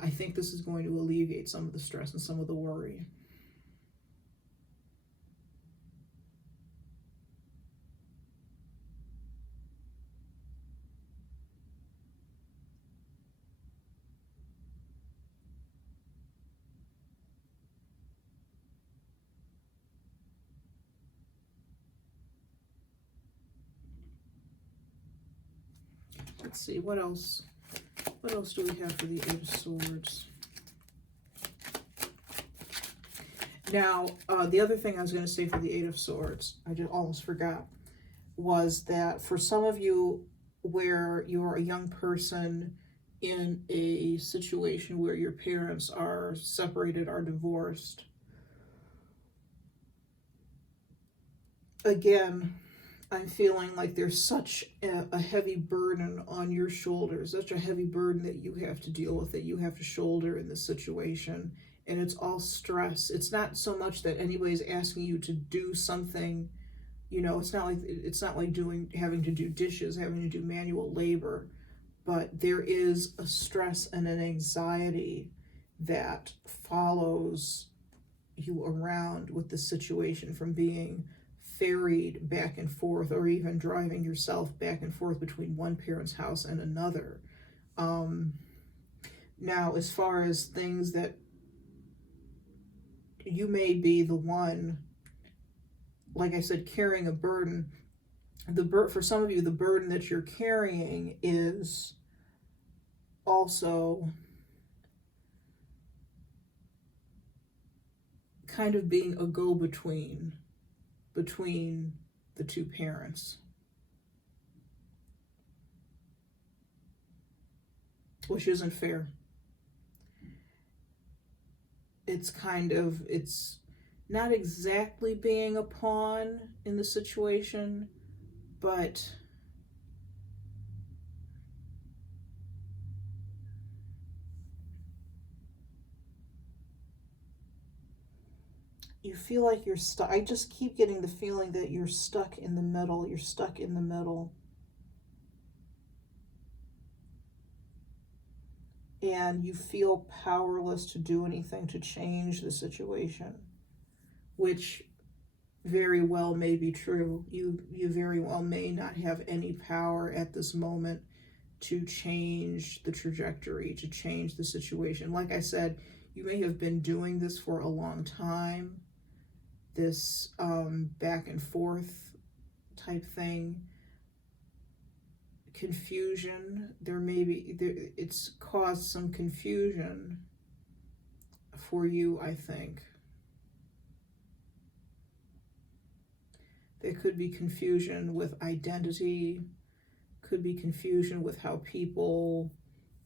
I think this is going to alleviate some of the stress and some of the worry. Let's see, what else? What else do we have for the Eight of Swords? Now, the other thing I was going to say for the Eight of Swords, I just almost forgot, was that for some of you where you're a young person in a situation where your parents are separated or divorced, again, I'm feeling like there's such a heavy burden on your shoulders, such a heavy burden that you have to deal with, that you have to shoulder in this situation. And it's all stress. It's not so much that anybody's asking you to do something, you know, it's not like having to do dishes, having to do manual labor, but there is a stress and an anxiety that follows you around with the situation, from being ferried back and forth, or even driving yourself back and forth between one parent's house and another. Now, as far as things that you may be the one, like I said, carrying a burden, for some of you, the burden that you're carrying is also kind of being a go-between between the two parents, which isn't fair. It's not exactly being a pawn in the situation, but you feel like you're stuck. I just keep getting the feeling that you're stuck in the middle. You're stuck in the middle. And you feel powerless to do anything to change the situation, which very well may be true. You very well may not have any power at this moment to change the trajectory, to change the situation. Like I said, you may have been doing this for a long time, this back and forth type thing. Confusion, it's caused some confusion for you, I think. There could be confusion with identity, could be confusion with how people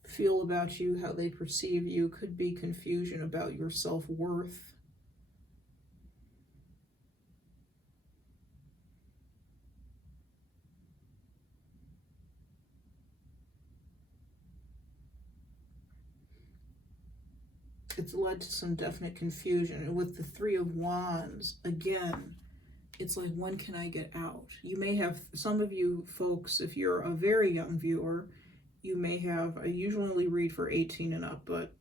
feel about you, how they perceive you, could be confusion about your self-worth. It's led to some definite confusion. And with the Three of Wands, again, it's like, when can I get out? You may have, some of you folks, if you're a very young viewer, you may have, I usually read for 18 and up, but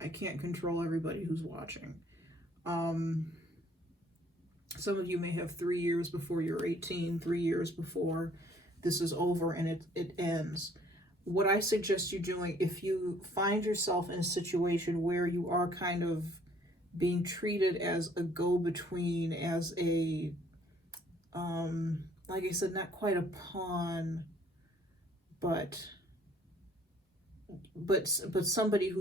I can't control everybody who's watching. Some of you may have 3 years before you're 18, 3 years before this is over and it ends. What I suggest you doing, if you find yourself in a situation where you are kind of being treated as a go-between, as a, like I said, not quite a pawn, but somebody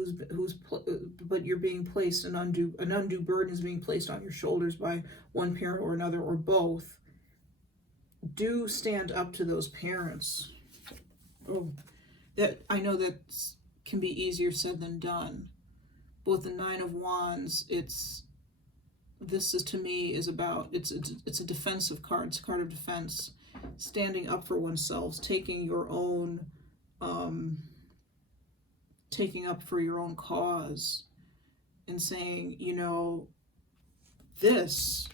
but you're being placed, an undue burden is being placed on your shoulders by one parent or another, or both. Do stand up to those parents. Oh, that I know that can be easier said than done. But with the Nine of Wands, this is, to me, is about, it's a defensive card. It's a card of defense, standing up for oneself, taking your own, taking up for your own cause, and saying, you know, this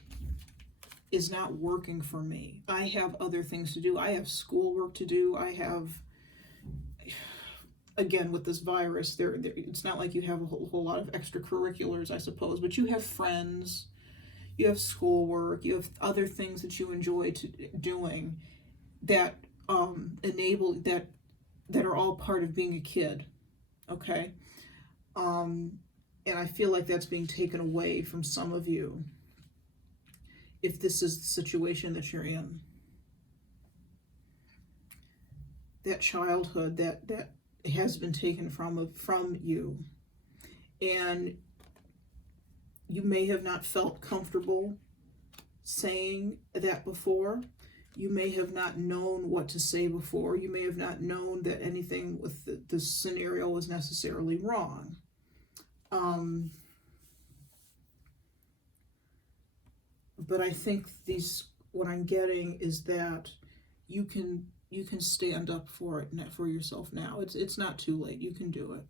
is not working for me. I have other things to do. I have schoolwork to do. I have, again, with this virus, it's not like you have a whole lot of extracurriculars, I suppose, but you have friends, you have schoolwork, you have other things that you enjoy doing that that are all part of being a kid, okay? And I feel like that's being taken away from some of you if this is the situation that you're in. that childhood that has been taken from you. And you may have not felt comfortable saying that before. You may have not known what to say before. You may have not known that anything with the scenario was necessarily wrong. But I think what I'm getting is that you can stand up for it, for yourself now. It's not too late. You can do it.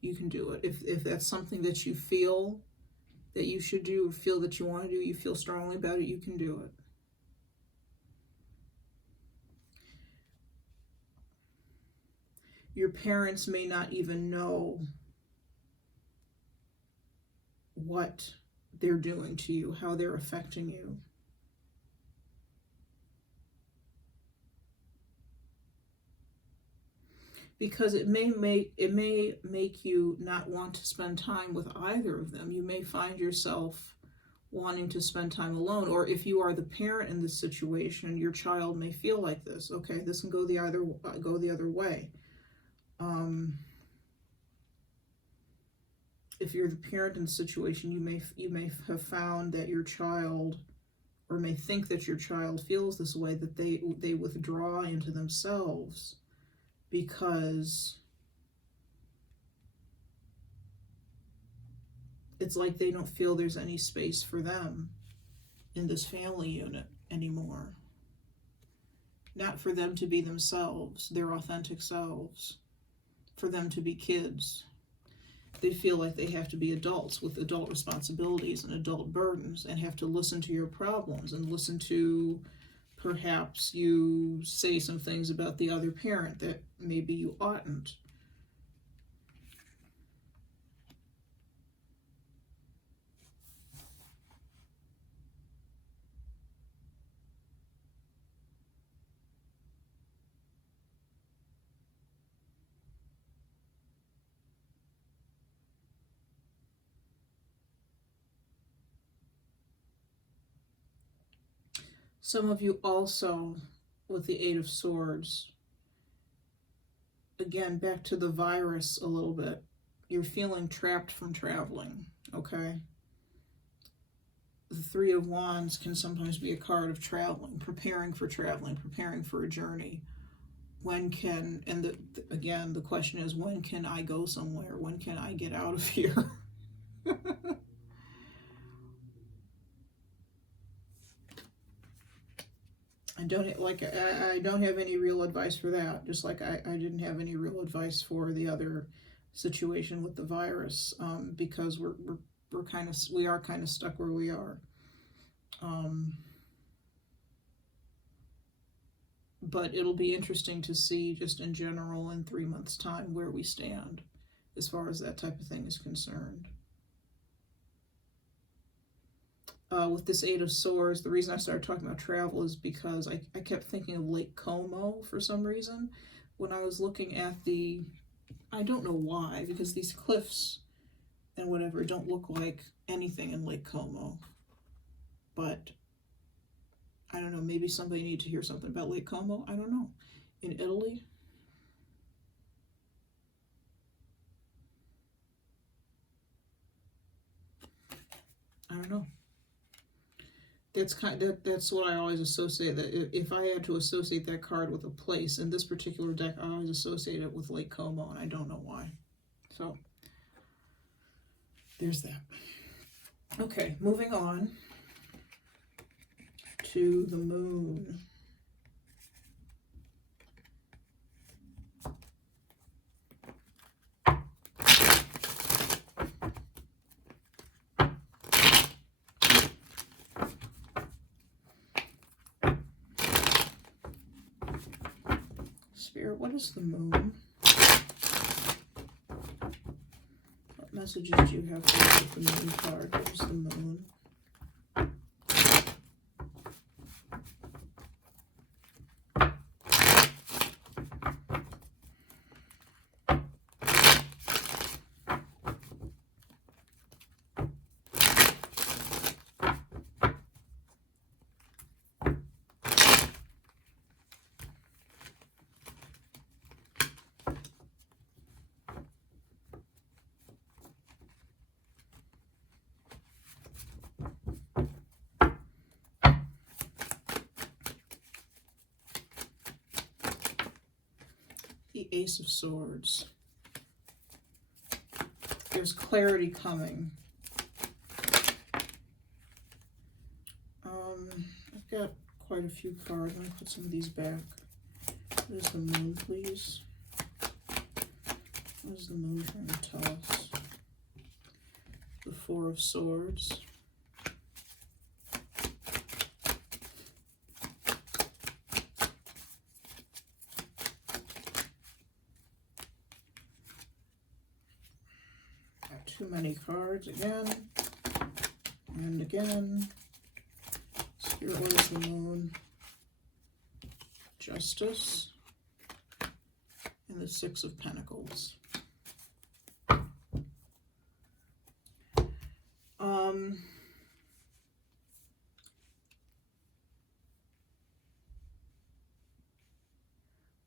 You can do it. If that's something that you feel that you should do, or feel that you want to do, you feel strongly about it, you can do it. Your parents may not even know what they're doing to you, how they're affecting you. Because it may make you not want to spend time with either of them. You may find yourself wanting to spend time alone, or if you are the parent in this situation, your child may feel like this. Okay, this can go the other way. If you're the parent in the situation, you may have found that your child, or may think that your child feels this way, that they withdraw into themselves because it's like they don't feel there's any space for them in this family unit anymore. Not for them to be themselves, their authentic selves, for them to be kids. They feel like they have to be adults with adult responsibilities and adult burdens, and have to listen to your problems and listen to, perhaps you say some things about the other parent that maybe you oughtn't. Some of you also, with the Eight of Swords, again, back to the virus a little bit, you're feeling trapped from traveling, okay? The Three of Wands can sometimes be a card of traveling, preparing for a journey. When can, and again, the question is, when can I go somewhere? When can I get out of here? I don't have any real advice for that. Just like I didn't have any real advice for the other situation with the virus, because we are kind of stuck where we are. But it'll be interesting to see, just in general, in 3 months' time, where we stand as far as that type of thing is concerned. With this Eight of Swords, the reason I started talking about travel is because I kept thinking of Lake Como for some reason when I was looking at I don't know why, because these cliffs and whatever don't look like anything in Lake Como. But I don't know, maybe somebody needs to hear something about Lake Como. I don't know. In Italy? I don't know. That's what I always associate. That if I had to associate that card with a place in this particular deck, I always associate it with Lake Como, and I don't know why. So there's that. Okay, moving on to the moon. Spirit, what is the moon? What messages do you have for the moon card? What is the moon? Ace of Swords. There's clarity coming. I've got quite a few cards. I'm going to put some of these back. What is the Moon, please? What is the Moon trying to tell us? The Four of Swords. Got too many cards again and again. Spirit, what is the Moon? Justice. And the Six of Pentacles.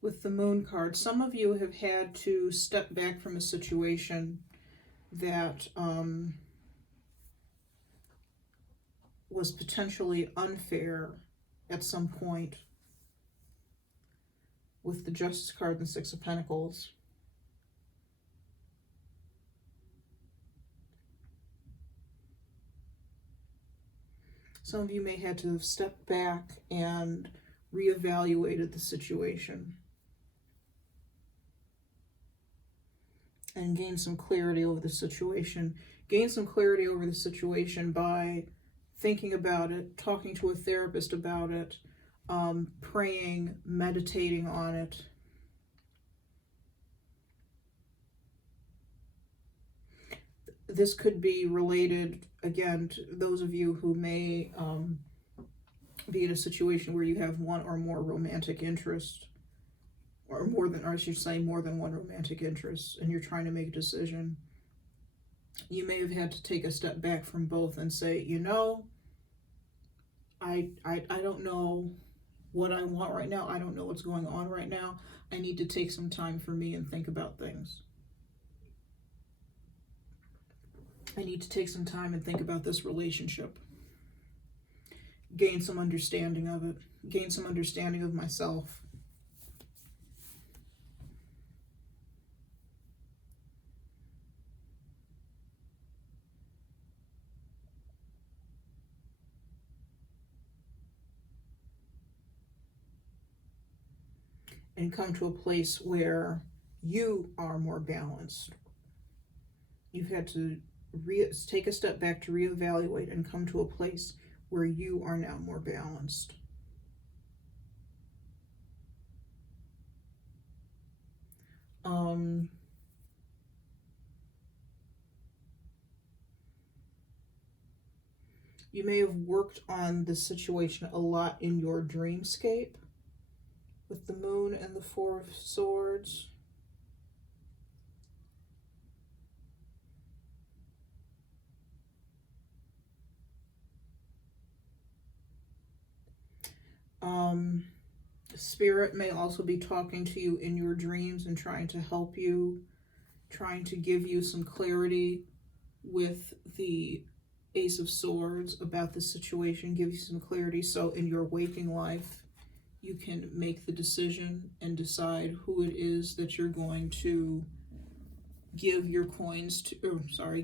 With the Moon card, some of you have had to step back from a situation that was potentially unfair at some point with the Justice card and the Six of Pentacles. Some of you may have to have stepped back and reevaluated the situation and gained some clarity over the situation. Gain some clarity over the situation by thinking about it, talking to a therapist about it, praying, meditating on it. This could be related, again, to those of you who may be in a situation where you have one or more romantic interests, or more than, or I should say more than one romantic interest, and you're trying to make a decision. You may have had to take a step back from both and say, you know, I don't know what I want right now. I don't know what's going on right now. I need to take some time for me and think about things. I need to take some time and think about this relationship. Gain some understanding of it. Gain some understanding of myself. And come to a place where you are more balanced. You've had to take a step back to reevaluate and come to a place where you are now more balanced. You may have worked on this situation a lot in your dreamscape with the Moon and the Four of Swords. Spirit may also be talking to you in your dreams and trying to help you, trying to give you some clarity with the Ace of Swords about the situation, give you some clarity so in your waking life you can make the decision and decide who it is that you're going to give your coins to,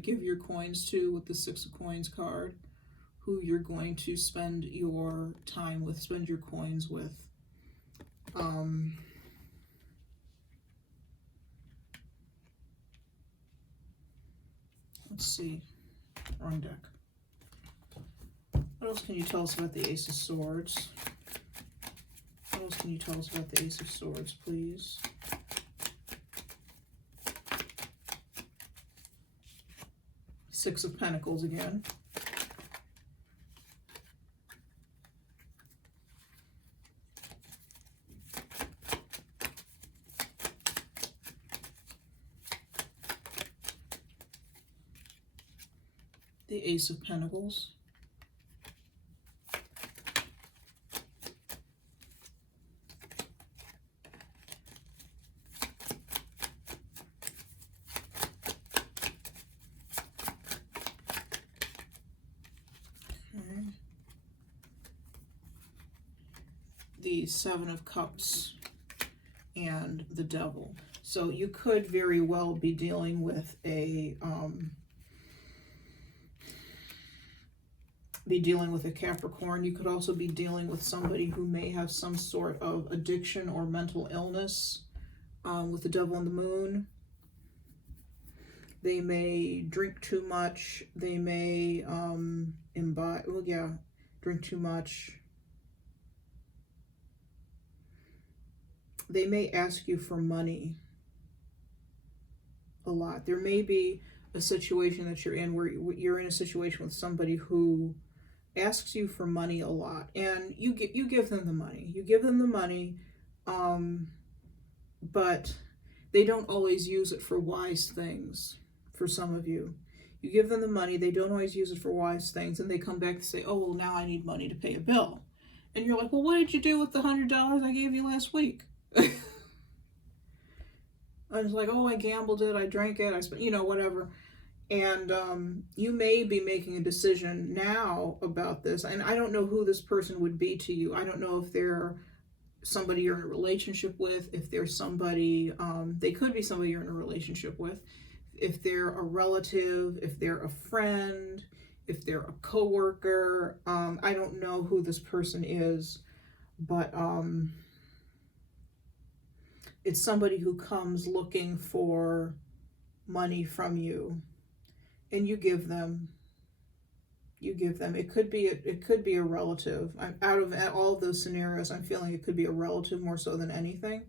give your coins to with the Six of Coins card, who you're going to spend your time with, spend your coins with. Let's see. Wrong deck. What else can you tell us about the Ace of Swords? What else can you tell us about the Ace of Swords, please? Six of Pentacles again. The Ace of Pentacles. Okay. The Seven of Cups and the Devil. So you could very well be dealing with a Capricorn. You could also be dealing with somebody who may have some sort of addiction or mental illness, with the Devil and the Moon. They may drink too much. They may imbibe. Well, yeah, drink too much. They may ask you for money a lot. There may be a situation that you're in where you're in a situation with somebody who asks you for money a lot, and you give them the money. You give them the money, but they don't always use it for wise things. For some of you, you give them the money, they don't always use it for wise things, and they come back to say, oh, well, now I need money to pay a bill. And you're like, well, what did you do with the $100 I gave you last week? I was like, oh, I gambled it, I drank it, I spent, whatever. And you may be making a decision now about this, and I don't know who this person would be to you. I don't know if they're somebody you're in a relationship with, if they're somebody, they could be somebody you're in a relationship with, if they're a relative, if they're a friend, if they're a coworker. I don't know who this person is, but it's somebody who comes looking for money from you, and you give them. It could be a relative. Out of all of those scenarios, I'm feeling it could be a relative more so than anything.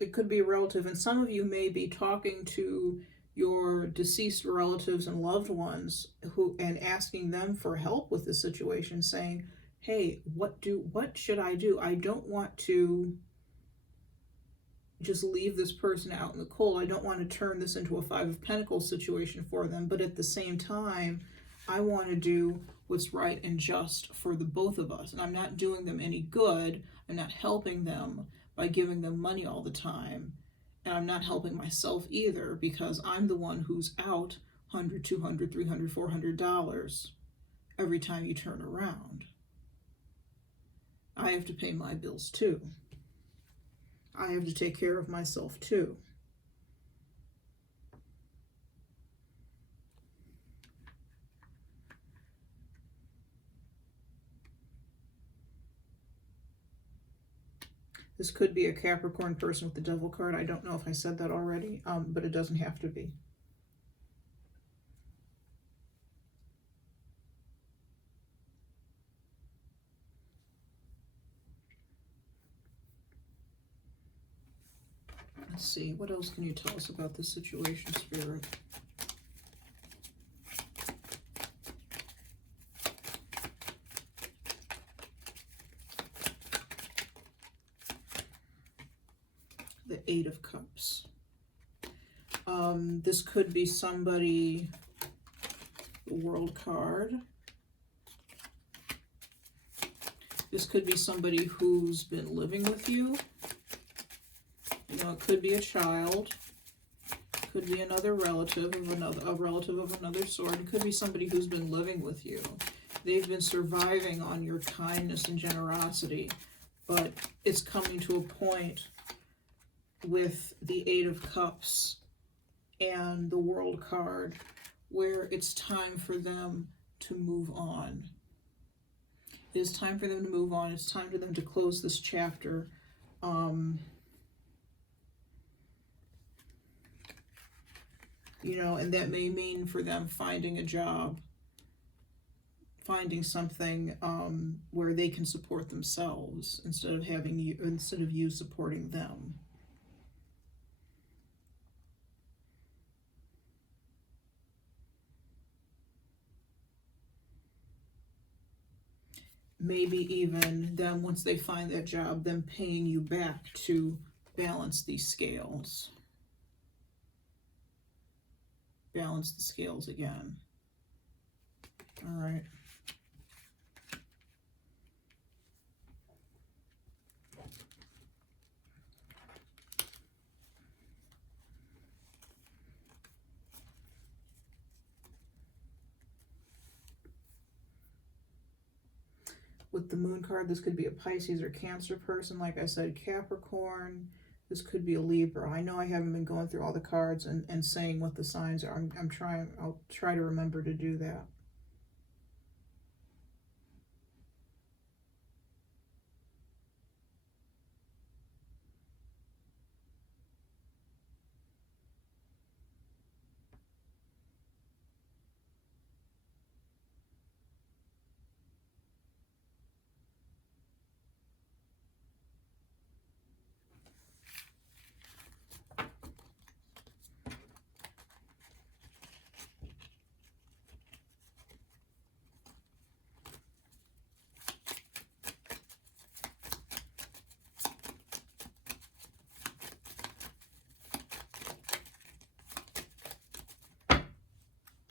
It could be a relative, and some of you may be talking to your deceased relatives and loved ones and asking them for help with the situation, saying, hey, what should I do? I don't want to just leave this person out in the cold. I don't want to turn this into a Five of Pentacles situation for them, but at the same time, I want to do what's right and just for the both of us. And I'm not doing them any good. I'm not helping them by giving them money all the time. And I'm not helping myself either, because I'm the one who's out $100, $200, $300, $400 every time you turn around. I have to pay my bills too. I have to take care of myself too. This could be a Capricorn person with the Devil card. I don't know if I said that already, but it doesn't have to be. Let's see, what else can you tell us about this situation, Spirit? The Eight of Cups. This could be somebody, the World card. This could be somebody who's been living with you. It could be a child. Could be another relative of a relative of another sort. It could be somebody who's been living with you. They've been surviving on your kindness and generosity, but it's coming to a point with the Eight of Cups and the World card where it's time for them to move on. It is time for them to move on. It's time for them to close this chapter. And that may mean for them finding a job, finding something where they can support themselves instead of you supporting them. Maybe even them, once they find that job, them paying you back to balance these scales. Balance the scales again. All right. with the moon card. This could be a Pisces or Cancer person. Like I said, Capricorn. This could be a Libra. I know I haven't been going through all the cards and saying what the signs are. I'll try to remember to do that.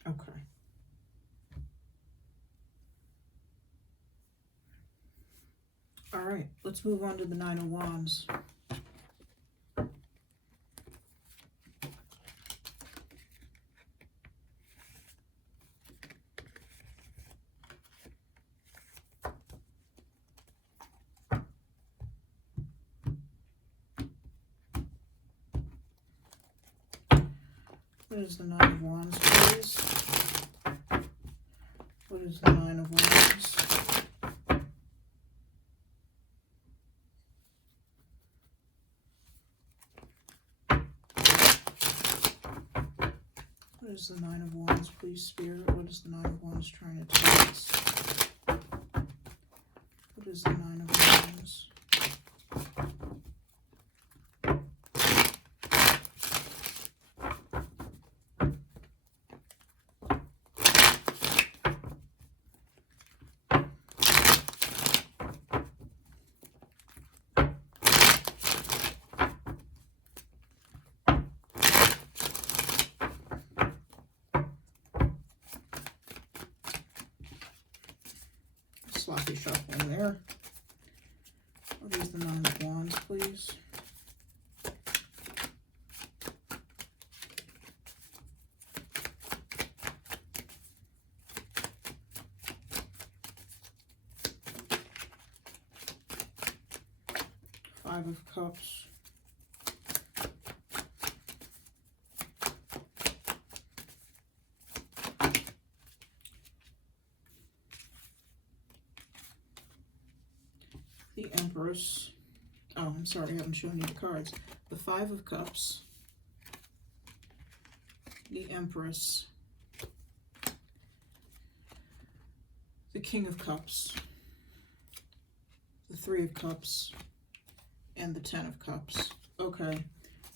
Okay. All right, let's move on to the Nine of Wands. What is the Nine of Wands, please? What is the Nine of Wands? What is the Nine of Wands, please, Spirit? What is the Nine of Wands trying to tell us? What is the Nine of Wands? Sloppy shuffling there. What is the Nine of Wands, please? Five of Cups. The Empress. Oh, I'm sorry, I haven't shown you the cards. The Five of Cups. The Empress. The King of Cups. The Three of Cups. And the Ten of Cups. Okay.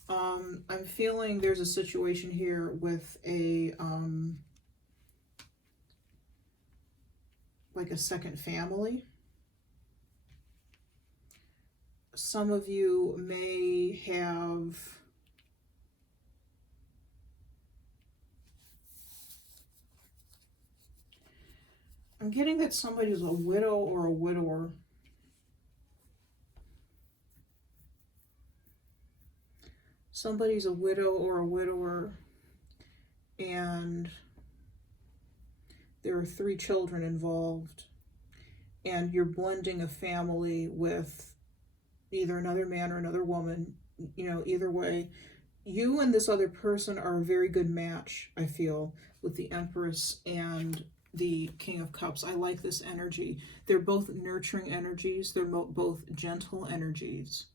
I'm feeling there's a situation here with a, like a second family. Some of you may have I'm getting that somebody's a widow or a widower. Somebody's a widow or a widower, and there are 3 children involved, and you're blending a family with either another man or another woman. You know, either way, you and this other person are a very good match, I feel, with the Empress and the King of Cups. I like this energy. They're both nurturing energies. They're both gentle energies.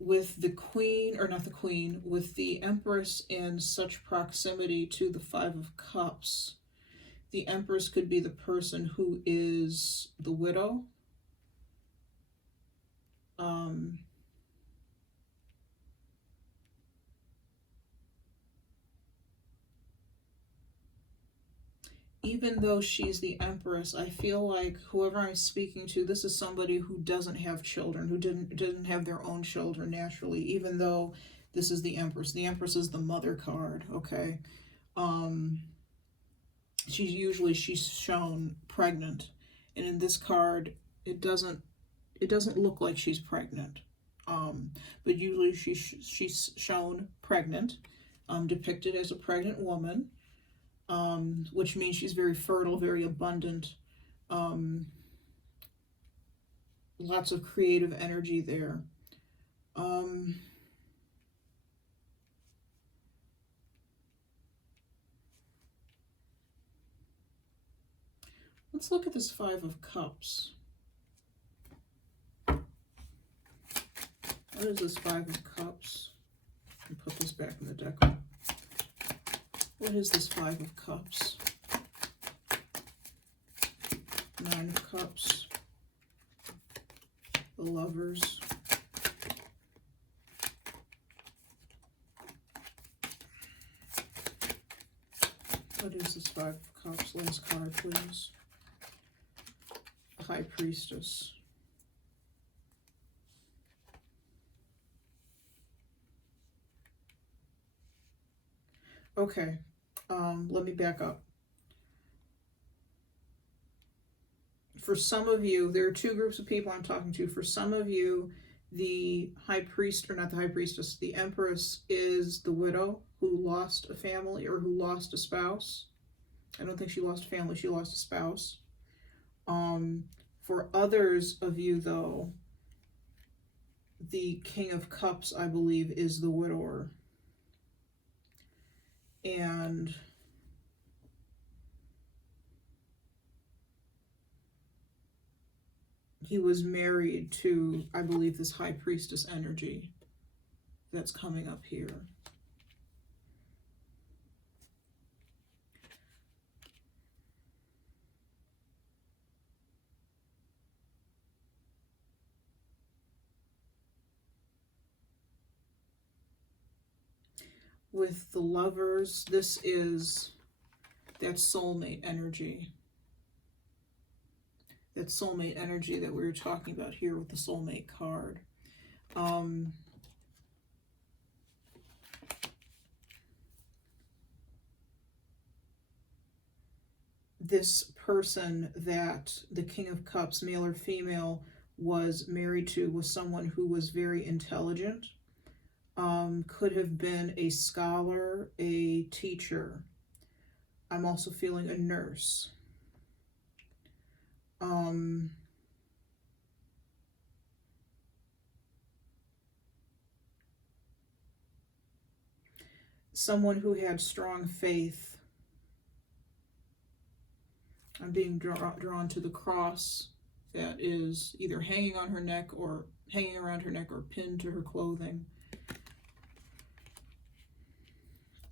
With the Queen, or not the Queen, with the Empress in such proximity to the Five of Cups, the Empress could be the person who is the widow. Even though she's the Empress, I feel like whoever I'm speaking to, this is somebody who doesn't have children, who didn't have their own children naturally, even though this is the Empress. The Empress is the mother card, okay? She's shown pregnant, and in this card it doesn't look like she's pregnant, but usually she's shown pregnant, depicted as a pregnant woman. which means she's very fertile, very abundant. Lots of creative energy there. Let's look at this Five of Cups. What is this Five of Cups? And put this back in the deck. What is this Five of Cups? Nine of Cups. The Lovers. What is this Five of Cups? Last card, please. The High Priestess. Okay, let me back up. For some of you, there are two groups of people I'm talking to. For some of you, the High Priest, or not the High Priestess, the Empress is the widow who lost a family or who lost a spouse. I don't think she lost a family, she lost a spouse. For others of you, though, the King of Cups, I believe, is the widower. And he was married to, I believe, this High Priestess energy that's coming up here. With the Lovers, this is that soulmate energy. That soulmate energy that we were talking about here with the soulmate card. This person that the King of Cups, male or female, was married to was someone who was very intelligent. Could have been a scholar, a teacher. I'm also feeling a nurse. Someone who had strong faith. I'm being drawn to the cross that is either hanging on her neck or hanging around her neck or pinned to her clothing.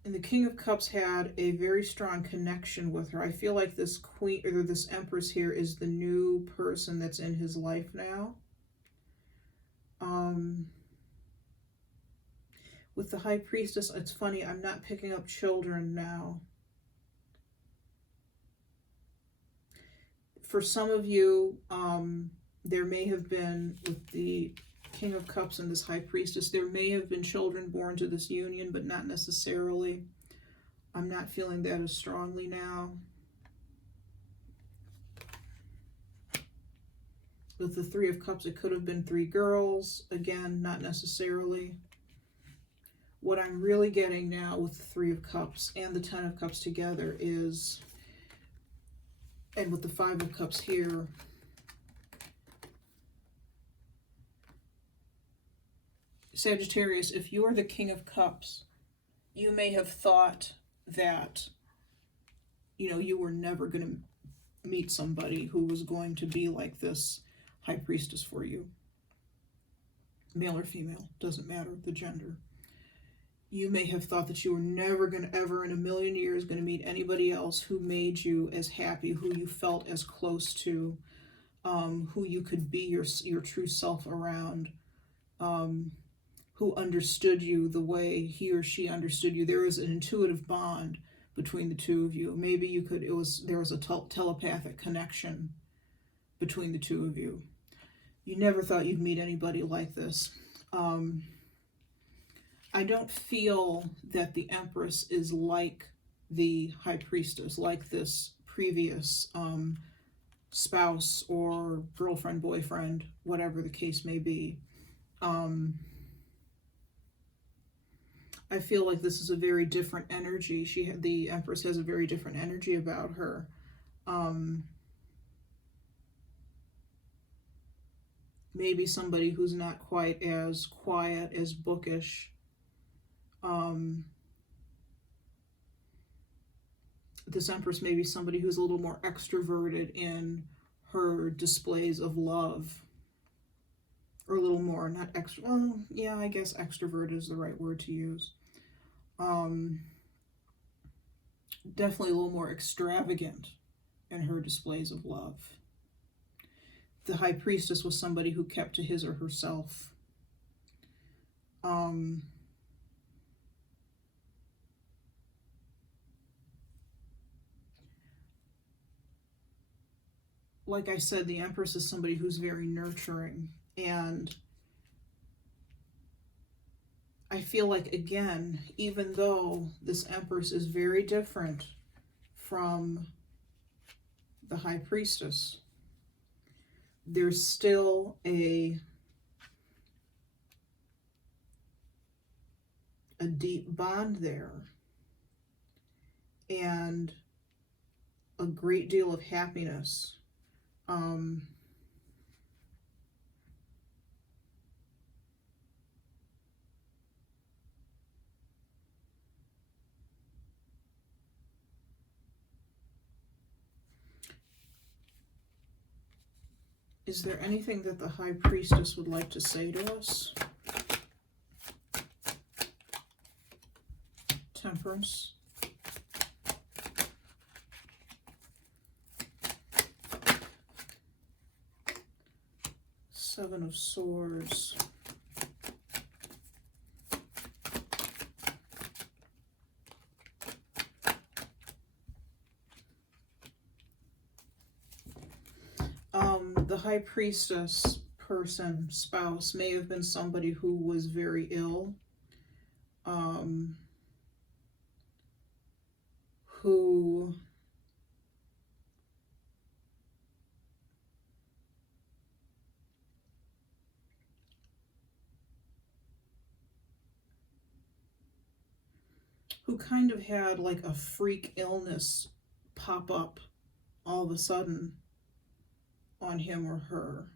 And the King of Cups had a very strong connection with her. I feel like this queen or this Empress here is the new person that's in his life now. With the High Priestess, it's funny, I'm not picking up children now. For some of you, there may have been, with the King of Cups and this High Priestess, there may have been children born to this union, but not necessarily. I'm not feeling that as strongly now. With the Three of Cups, it could have been 3 girls. Again, not necessarily. What I'm really getting now with the Three of Cups and the 10 of Cups together is, and with the 5 of Cups here, Sagittarius, if you are the King of Cups, you may have thought that, you know, you were never going to meet somebody who was going to be like this High Priestess for you. Male or female, doesn't matter the gender. You may have thought that you were never going to ever in a million years going to meet anybody else who made you as happy, who you felt as close to, who you could be your true self around, who understood you the way he or she understood you. There was an intuitive bond between the two of you. Maybe you could, there was a telepathic connection between the two of you. You never thought you'd meet anybody like this. I don't feel that the Empress is like the High Priestess, like this previous spouse or girlfriend, boyfriend, whatever the case may be. I feel like this is a very different energy. The Empress has a very different energy about her. Maybe somebody who's not quite as quiet, as bookish. This Empress may be somebody who's a little more extroverted in her displays of love. Or a little more, not extra, well, yeah, I guess extrovert is the right word to use. Definitely a little more extravagant in her displays of love. The High Priestess was somebody who kept to his or herself. Like I said, the Empress is somebody who's very nurturing, and I feel like, again, even though this Empress is very different from the High Priestess, there's still a deep bond there, and a great deal of happiness. Is there anything that the High Priestess would like to say to us? Temperance. Seven of Swords. The High Priestess person, spouse, may have been somebody who was very ill, who kind of had like a freak illness pop up all of a sudden on him or her.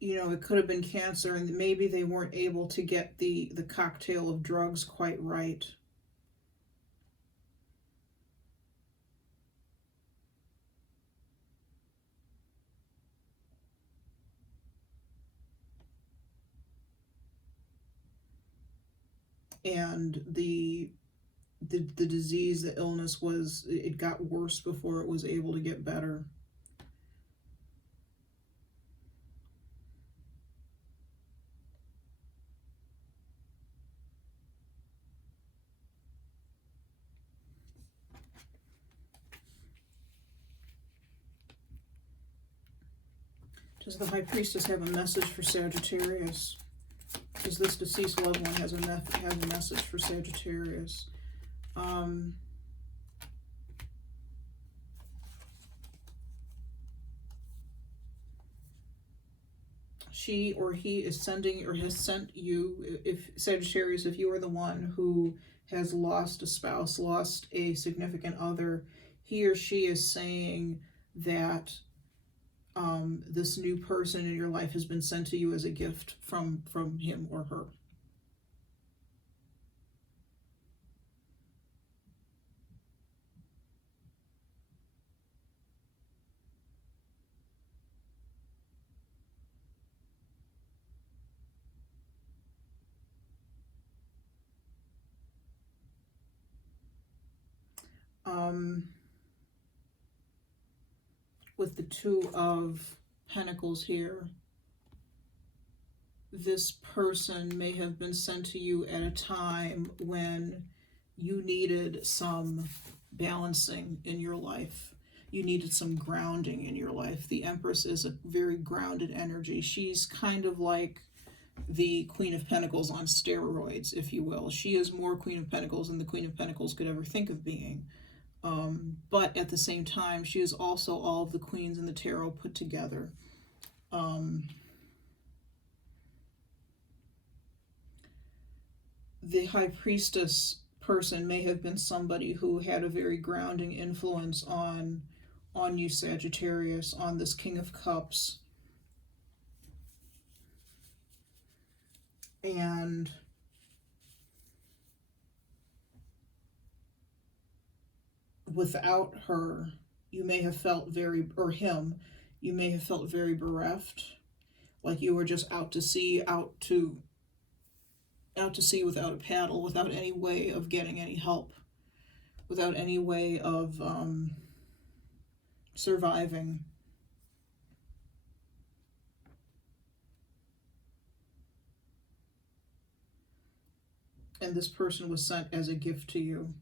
You know, it could have been cancer, and maybe they weren't able to get the cocktail of drugs quite right. And the disease, the illness it got worse before it was able to get better. Does the High Priestess have a message for Sagittarius? Does this deceased loved one have a message for Sagittarius? She or he is sending or has sent you, if Sagittarius, if you are the one who has lost a spouse, lost a significant other, he or she is saying that this new person in your life has been sent to you as a gift from him or her. With the Two of Pentacles here, this person may have been sent to you at a time when you needed some balancing in your life. you needed some grounding in your life. The Empress is a very grounded energy. She's kind of like the Queen of Pentacles on steroids, if you will. She is more Queen of Pentacles than the Queen of Pentacles could ever think of being. But at the same time, she is also all of the queens in the tarot put together. The High Priestess person may have been somebody who had a very grounding influence on you, Sagittarius, on this King of Cups. And without her, you may have felt very, or him, you may have felt very bereft, like you were just out to sea without a paddle, without any way of getting any help, without any way of surviving. And this person was sent as a gift to you.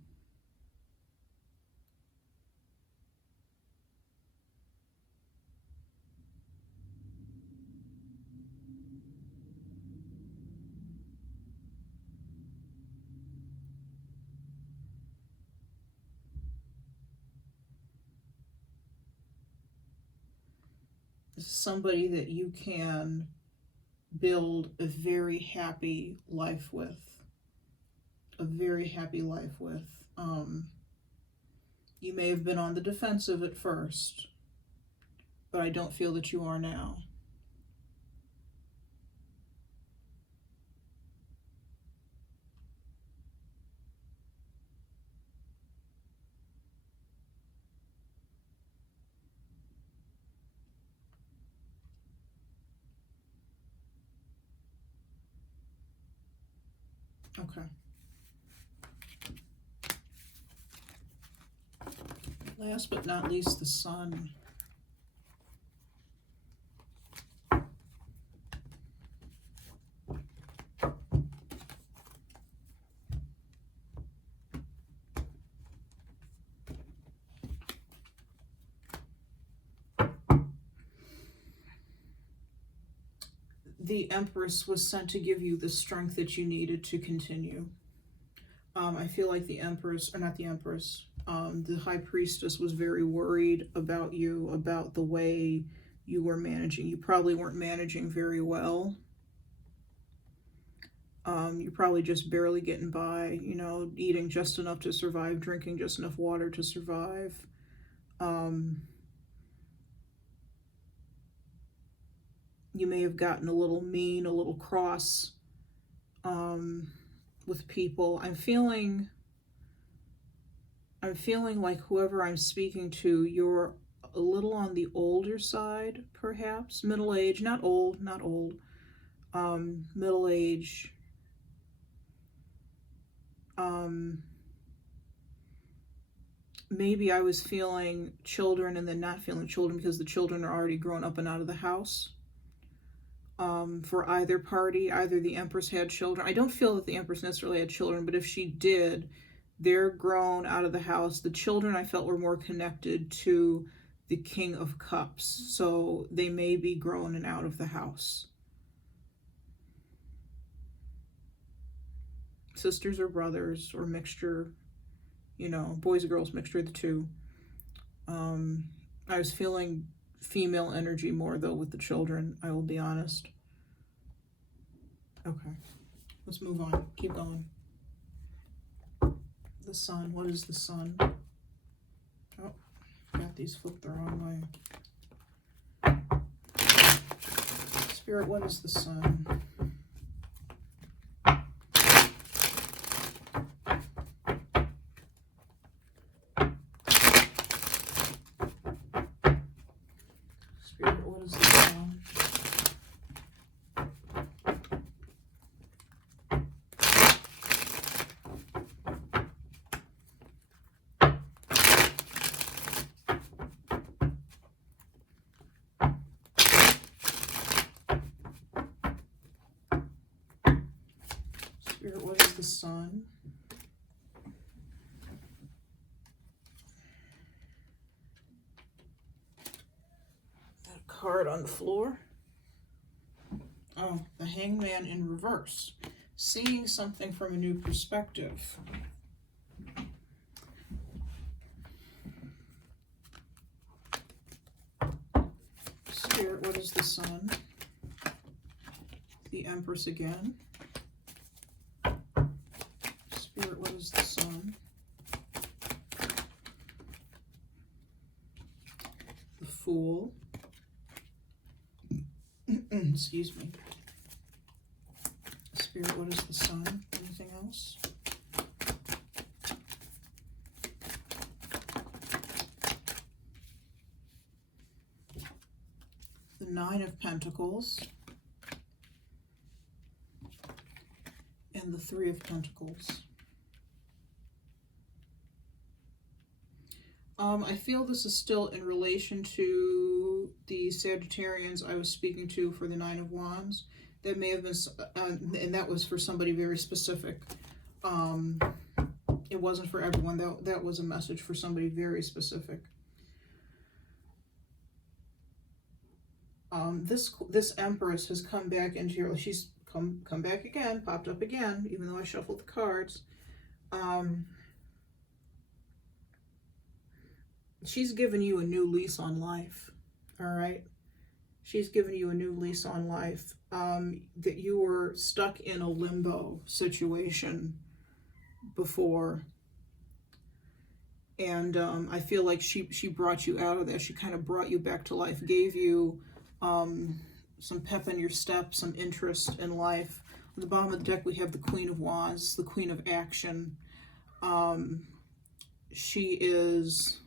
Somebody that you can build a very happy life with. A very happy life with. You may have been on the defensive at first, but I don't feel that you are now. Okay. Last but not least, the Sun. The Empress was sent to give you the strength that you needed to continue. I feel like the Empress, or not the Empress, the High Priestess was very worried about you, about the way you were managing. You probably weren't managing very well. You're probably just barely getting by, you know, eating just enough to survive, drinking just enough water to survive. You may have gotten a little mean, a little cross with people. I'm feeling like whoever I'm speaking to, you're a little on the older side, perhaps. Middle age, not old. Middle age. Maybe I was feeling children and then not feeling children because the children are already grown up and out of the house. For either party, either the Empress had children. I don't feel that the Empress necessarily had children, but if she did, they're grown out of the house. The children I felt were more connected to the King of Cups, so they may be grown and out of the house. Sisters or brothers or mixture, you know, boys and girls, mixture of the two. I was feeling female energy more though with the children, I will be honest. Okay, let's move on. Keep going. The Sun. What is the Sun? Oh, got these flipped the wrong way. Spirit, what is the Sun? Spirit, what is the Sun? Spirit, what is the Sun? card on the floor. Oh, the Hangman in reverse. Seeing something from a new perspective. Spirit, what is the Sun? The Empress again. Spirit, what is the Sun? The Fool. Excuse me. Spirit, what is the Sun? Anything else? The Nine of Pentacles. And the Three of Pentacles. I feel this is still in relation to the Sagittarians I was speaking to for the Nine of Wands. That may have been, and that was for somebody very specific. It wasn't for everyone. That was a message for somebody very specific. This Empress has come back into your, she's come back again, popped up again, even though I shuffled the cards. She's given you a new lease on life, all right? She's given you a new lease on life. That you were stuck in a limbo situation before. And I feel like she brought you out of that. She kind of brought you back to life, gave you some pep in your step, some interest in life. On the bottom of the deck, we have the Queen of Wands, the Queen of Action. She is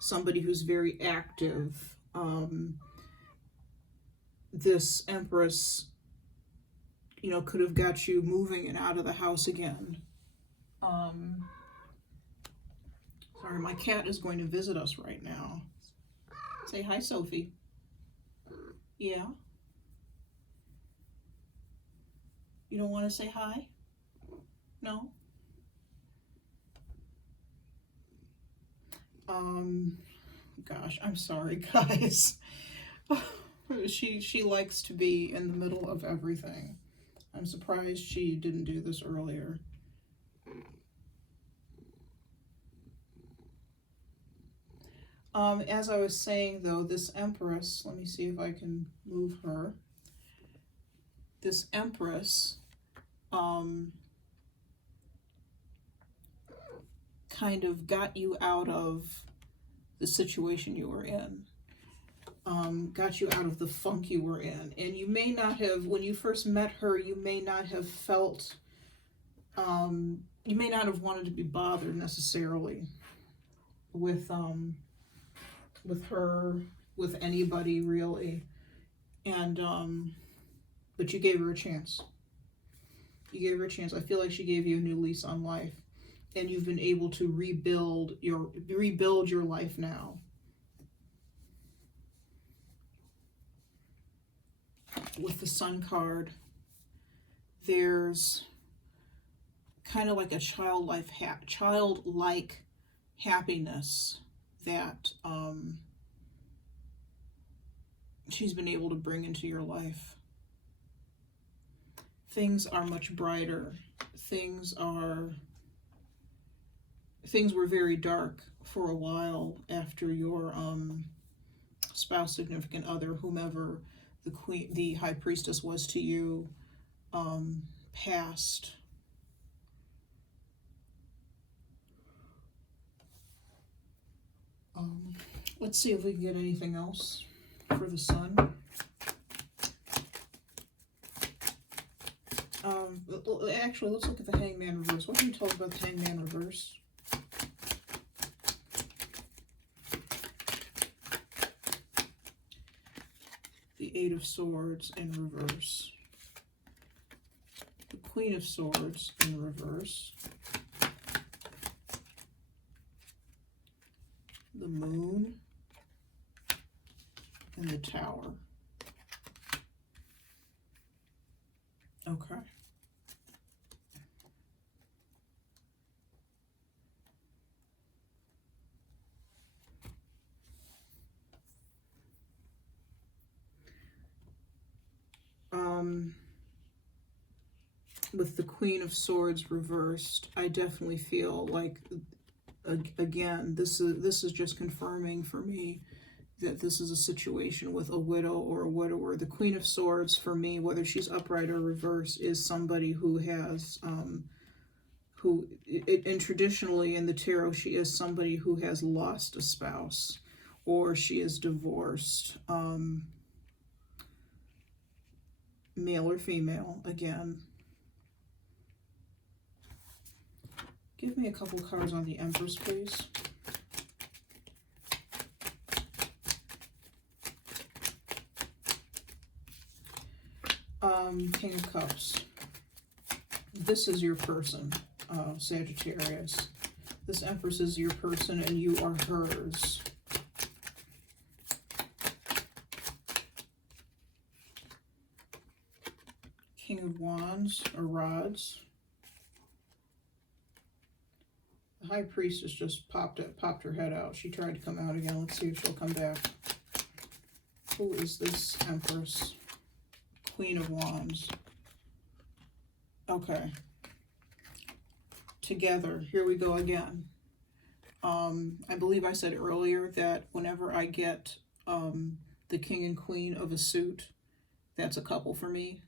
somebody who's very active. This Empress, you know, could have got you moving and out of the house again. Sorry, my cat is going to visit us right now. Say hi, Sophie. Yeah? You don't want to say hi? No? Gosh, I'm sorry, guys. She likes to be in the middle of everything. I'm surprised she didn't do this earlier. As I was saying, though, this Empress, let me see if I can move her. This Empress, kind of got you out of the situation you were in. Got you out of the funk you were in. And you may not have, when you first met her, you may not have felt, you may not have wanted to be bothered necessarily with her, with anybody really. And, but you gave her a chance. You gave her a chance. I feel like she gave you a new lease on life. And you've been able to rebuild your life now. With the Sun card, there's kind of like a childlike happiness that she's been able to bring into your life. Things are much brighter. Things were very dark for a while after your spouse, significant other, whomever the High Priestess was to you, passed. Let's see if we can get anything else for the Sun. Actually, let's look at the Hangman reverse. What can you tell us about the Hangman reverse? The Eight of Swords in reverse. The Queen of Swords in reverse. The Moon. And the Tower. Okay. with the Queen of Swords reversed, I definitely feel like, again, this is just confirming for me that this is a situation with a widow or a widower. The Queen of Swords, for me, whether she's upright or reversed, is somebody who has, and traditionally in the tarot, she is somebody who has lost a spouse, or she is divorced, male or female, again. Give me a couple cards on the Empress, please. King of Cups. This is your person, Sagittarius. This Empress is your person and you are hers. King of Wands or Rods. The High Priestess just popped her head out. She tried to come out again. Let's see if she'll come back. Who is this Empress? Queen of Wands. Okay. Together. Here we go again. I believe I said earlier that whenever I get the King and Queen of a suit, that's a couple for me.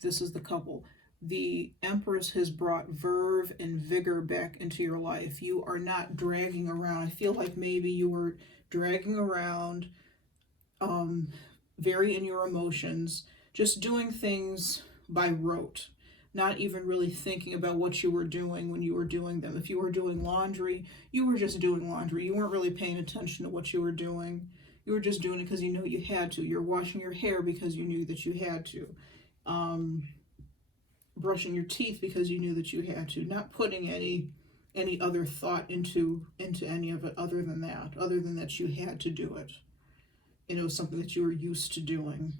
This is the couple. The Empress has brought verve and vigor back into your life. You are not dragging around. I feel like maybe you were dragging around, very in your emotions, just doing things by rote, not even really thinking about what you were doing when you were doing them. If you were doing laundry, you were just doing laundry. You weren't really paying attention to what you were doing. You were just doing it because you knew you had to. You're washing your hair because you knew that you had to. Brushing your teeth because you knew that you had to. Not putting any other thought into any of it other than that you had to do it. And it was something that you were used to doing.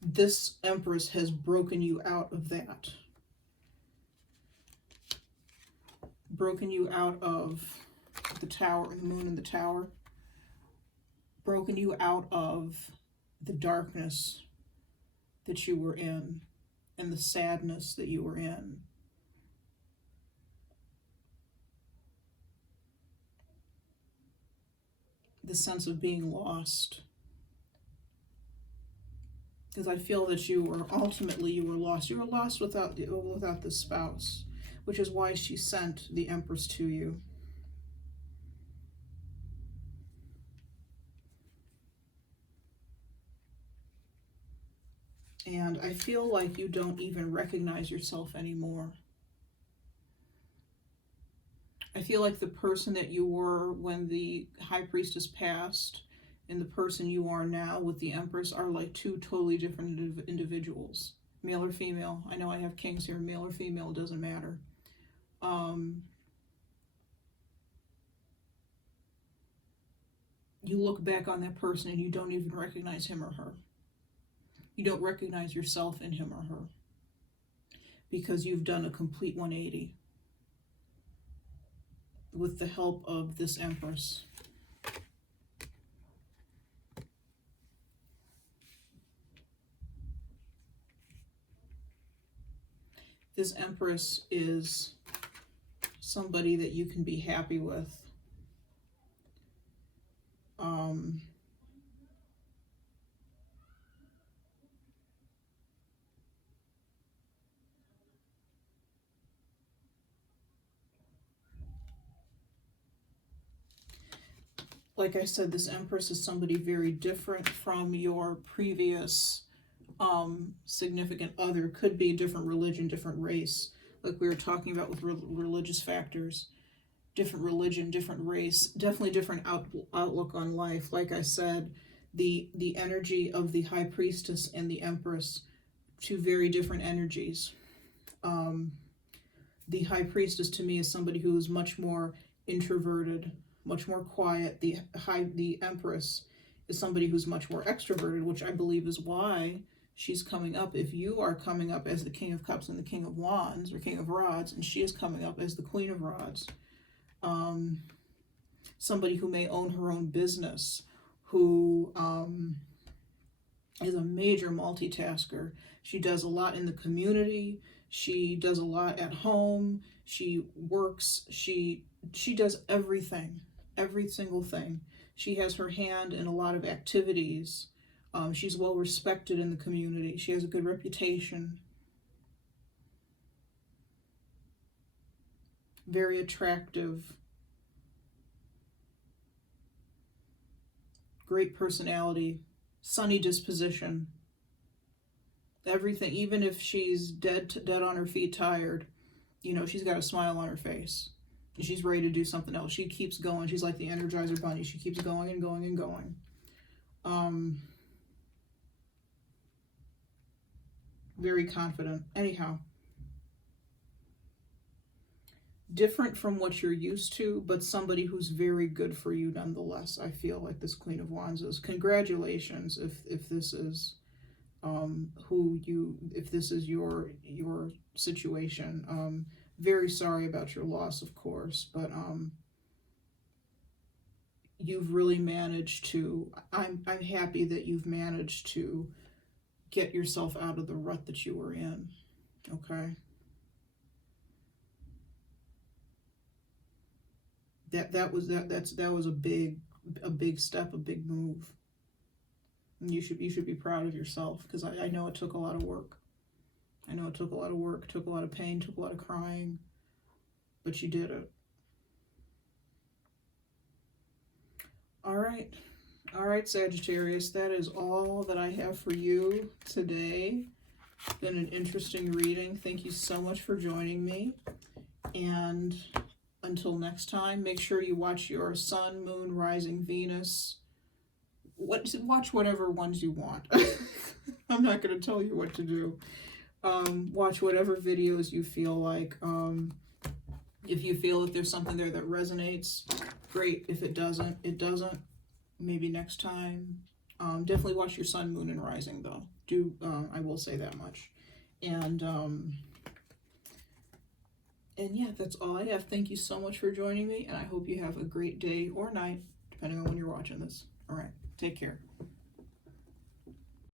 This Empress has broken you out of that. Broken you out of the Tower, the Moon in the Tower. Broken you out of the darkness that you were in and the sadness that you were in. The sense of being lost. Because I feel that you were lost. You were lost without the spouse, which is why she sent the Empress to you. And I feel like you don't even recognize yourself anymore. I feel like the person that you were when the High Priestess passed and the person you are now with the Empress are like two totally different individuals. Male or female. I know I have kings here. Male or female, doesn't matter. You look back on that person and you don't even recognize him or her. You don't recognize yourself in him or her because you've done a complete 180 with the help of this Empress. This Empress is somebody that you can be happy with. Like I said, this Empress is somebody very different from your previous significant other. Could be a different religion, different race, like we were talking about with religious factors. Different religion, different race, definitely different outlook on life. Like I said, the energy of the High Priestess and the Empress, two very different energies. The High Priestess to me is somebody who is much more introverted, much more quiet. The Empress is somebody who's much more extroverted, which I believe is why she's coming up. If you are coming up as the King of Cups and the King of Wands or King of Rods, and she is coming up as the Queen of Rods, somebody who may own her own business, who is a major multitasker. She does a lot in the community. She does a lot at home. She works. She does everything, every single thing. She has her hand in a lot of activities. She's well respected in the community. She has a good reputation. Very attractive. Great personality. Sunny disposition. Everything, even if she's dead on her feet, tired, you know, she's got a smile on her face. And she's ready to do something else. She keeps going. She's like the Energizer Bunny. She keeps going and going and going. Very confident. Anyhow. Different from what you're used to, but somebody who's very good for you nonetheless. I feel like this Queen of Wands is. Congratulations if this is if this is your situation. Very sorry about your loss, of course, but you've really managed to, I'm happy that you've managed to get yourself out of the rut that you were in. Okay. That was a big step, a big move. And you should be proud of yourself, because I know it took a lot of work. I know it took a lot of work, took a lot of pain, took a lot of crying, but you did it. All right, Sagittarius, that is all that I have for you today. It's been an interesting reading. Thank you so much for joining me. And until next time, make sure you watch your Sun, Moon, Rising, Venus. Watch whatever ones you want. I'm not going to tell you what to do. Watch whatever videos you feel like. If you feel that there's something there that resonates, great. If it doesn't, it doesn't. Maybe next time. Definitely watch your Sun, Moon, and Rising, though. I will say that much. And yeah, that's all I have. Thank you so much for joining me, and I hope you have a great day or night, depending on when you're watching this. All right, take care.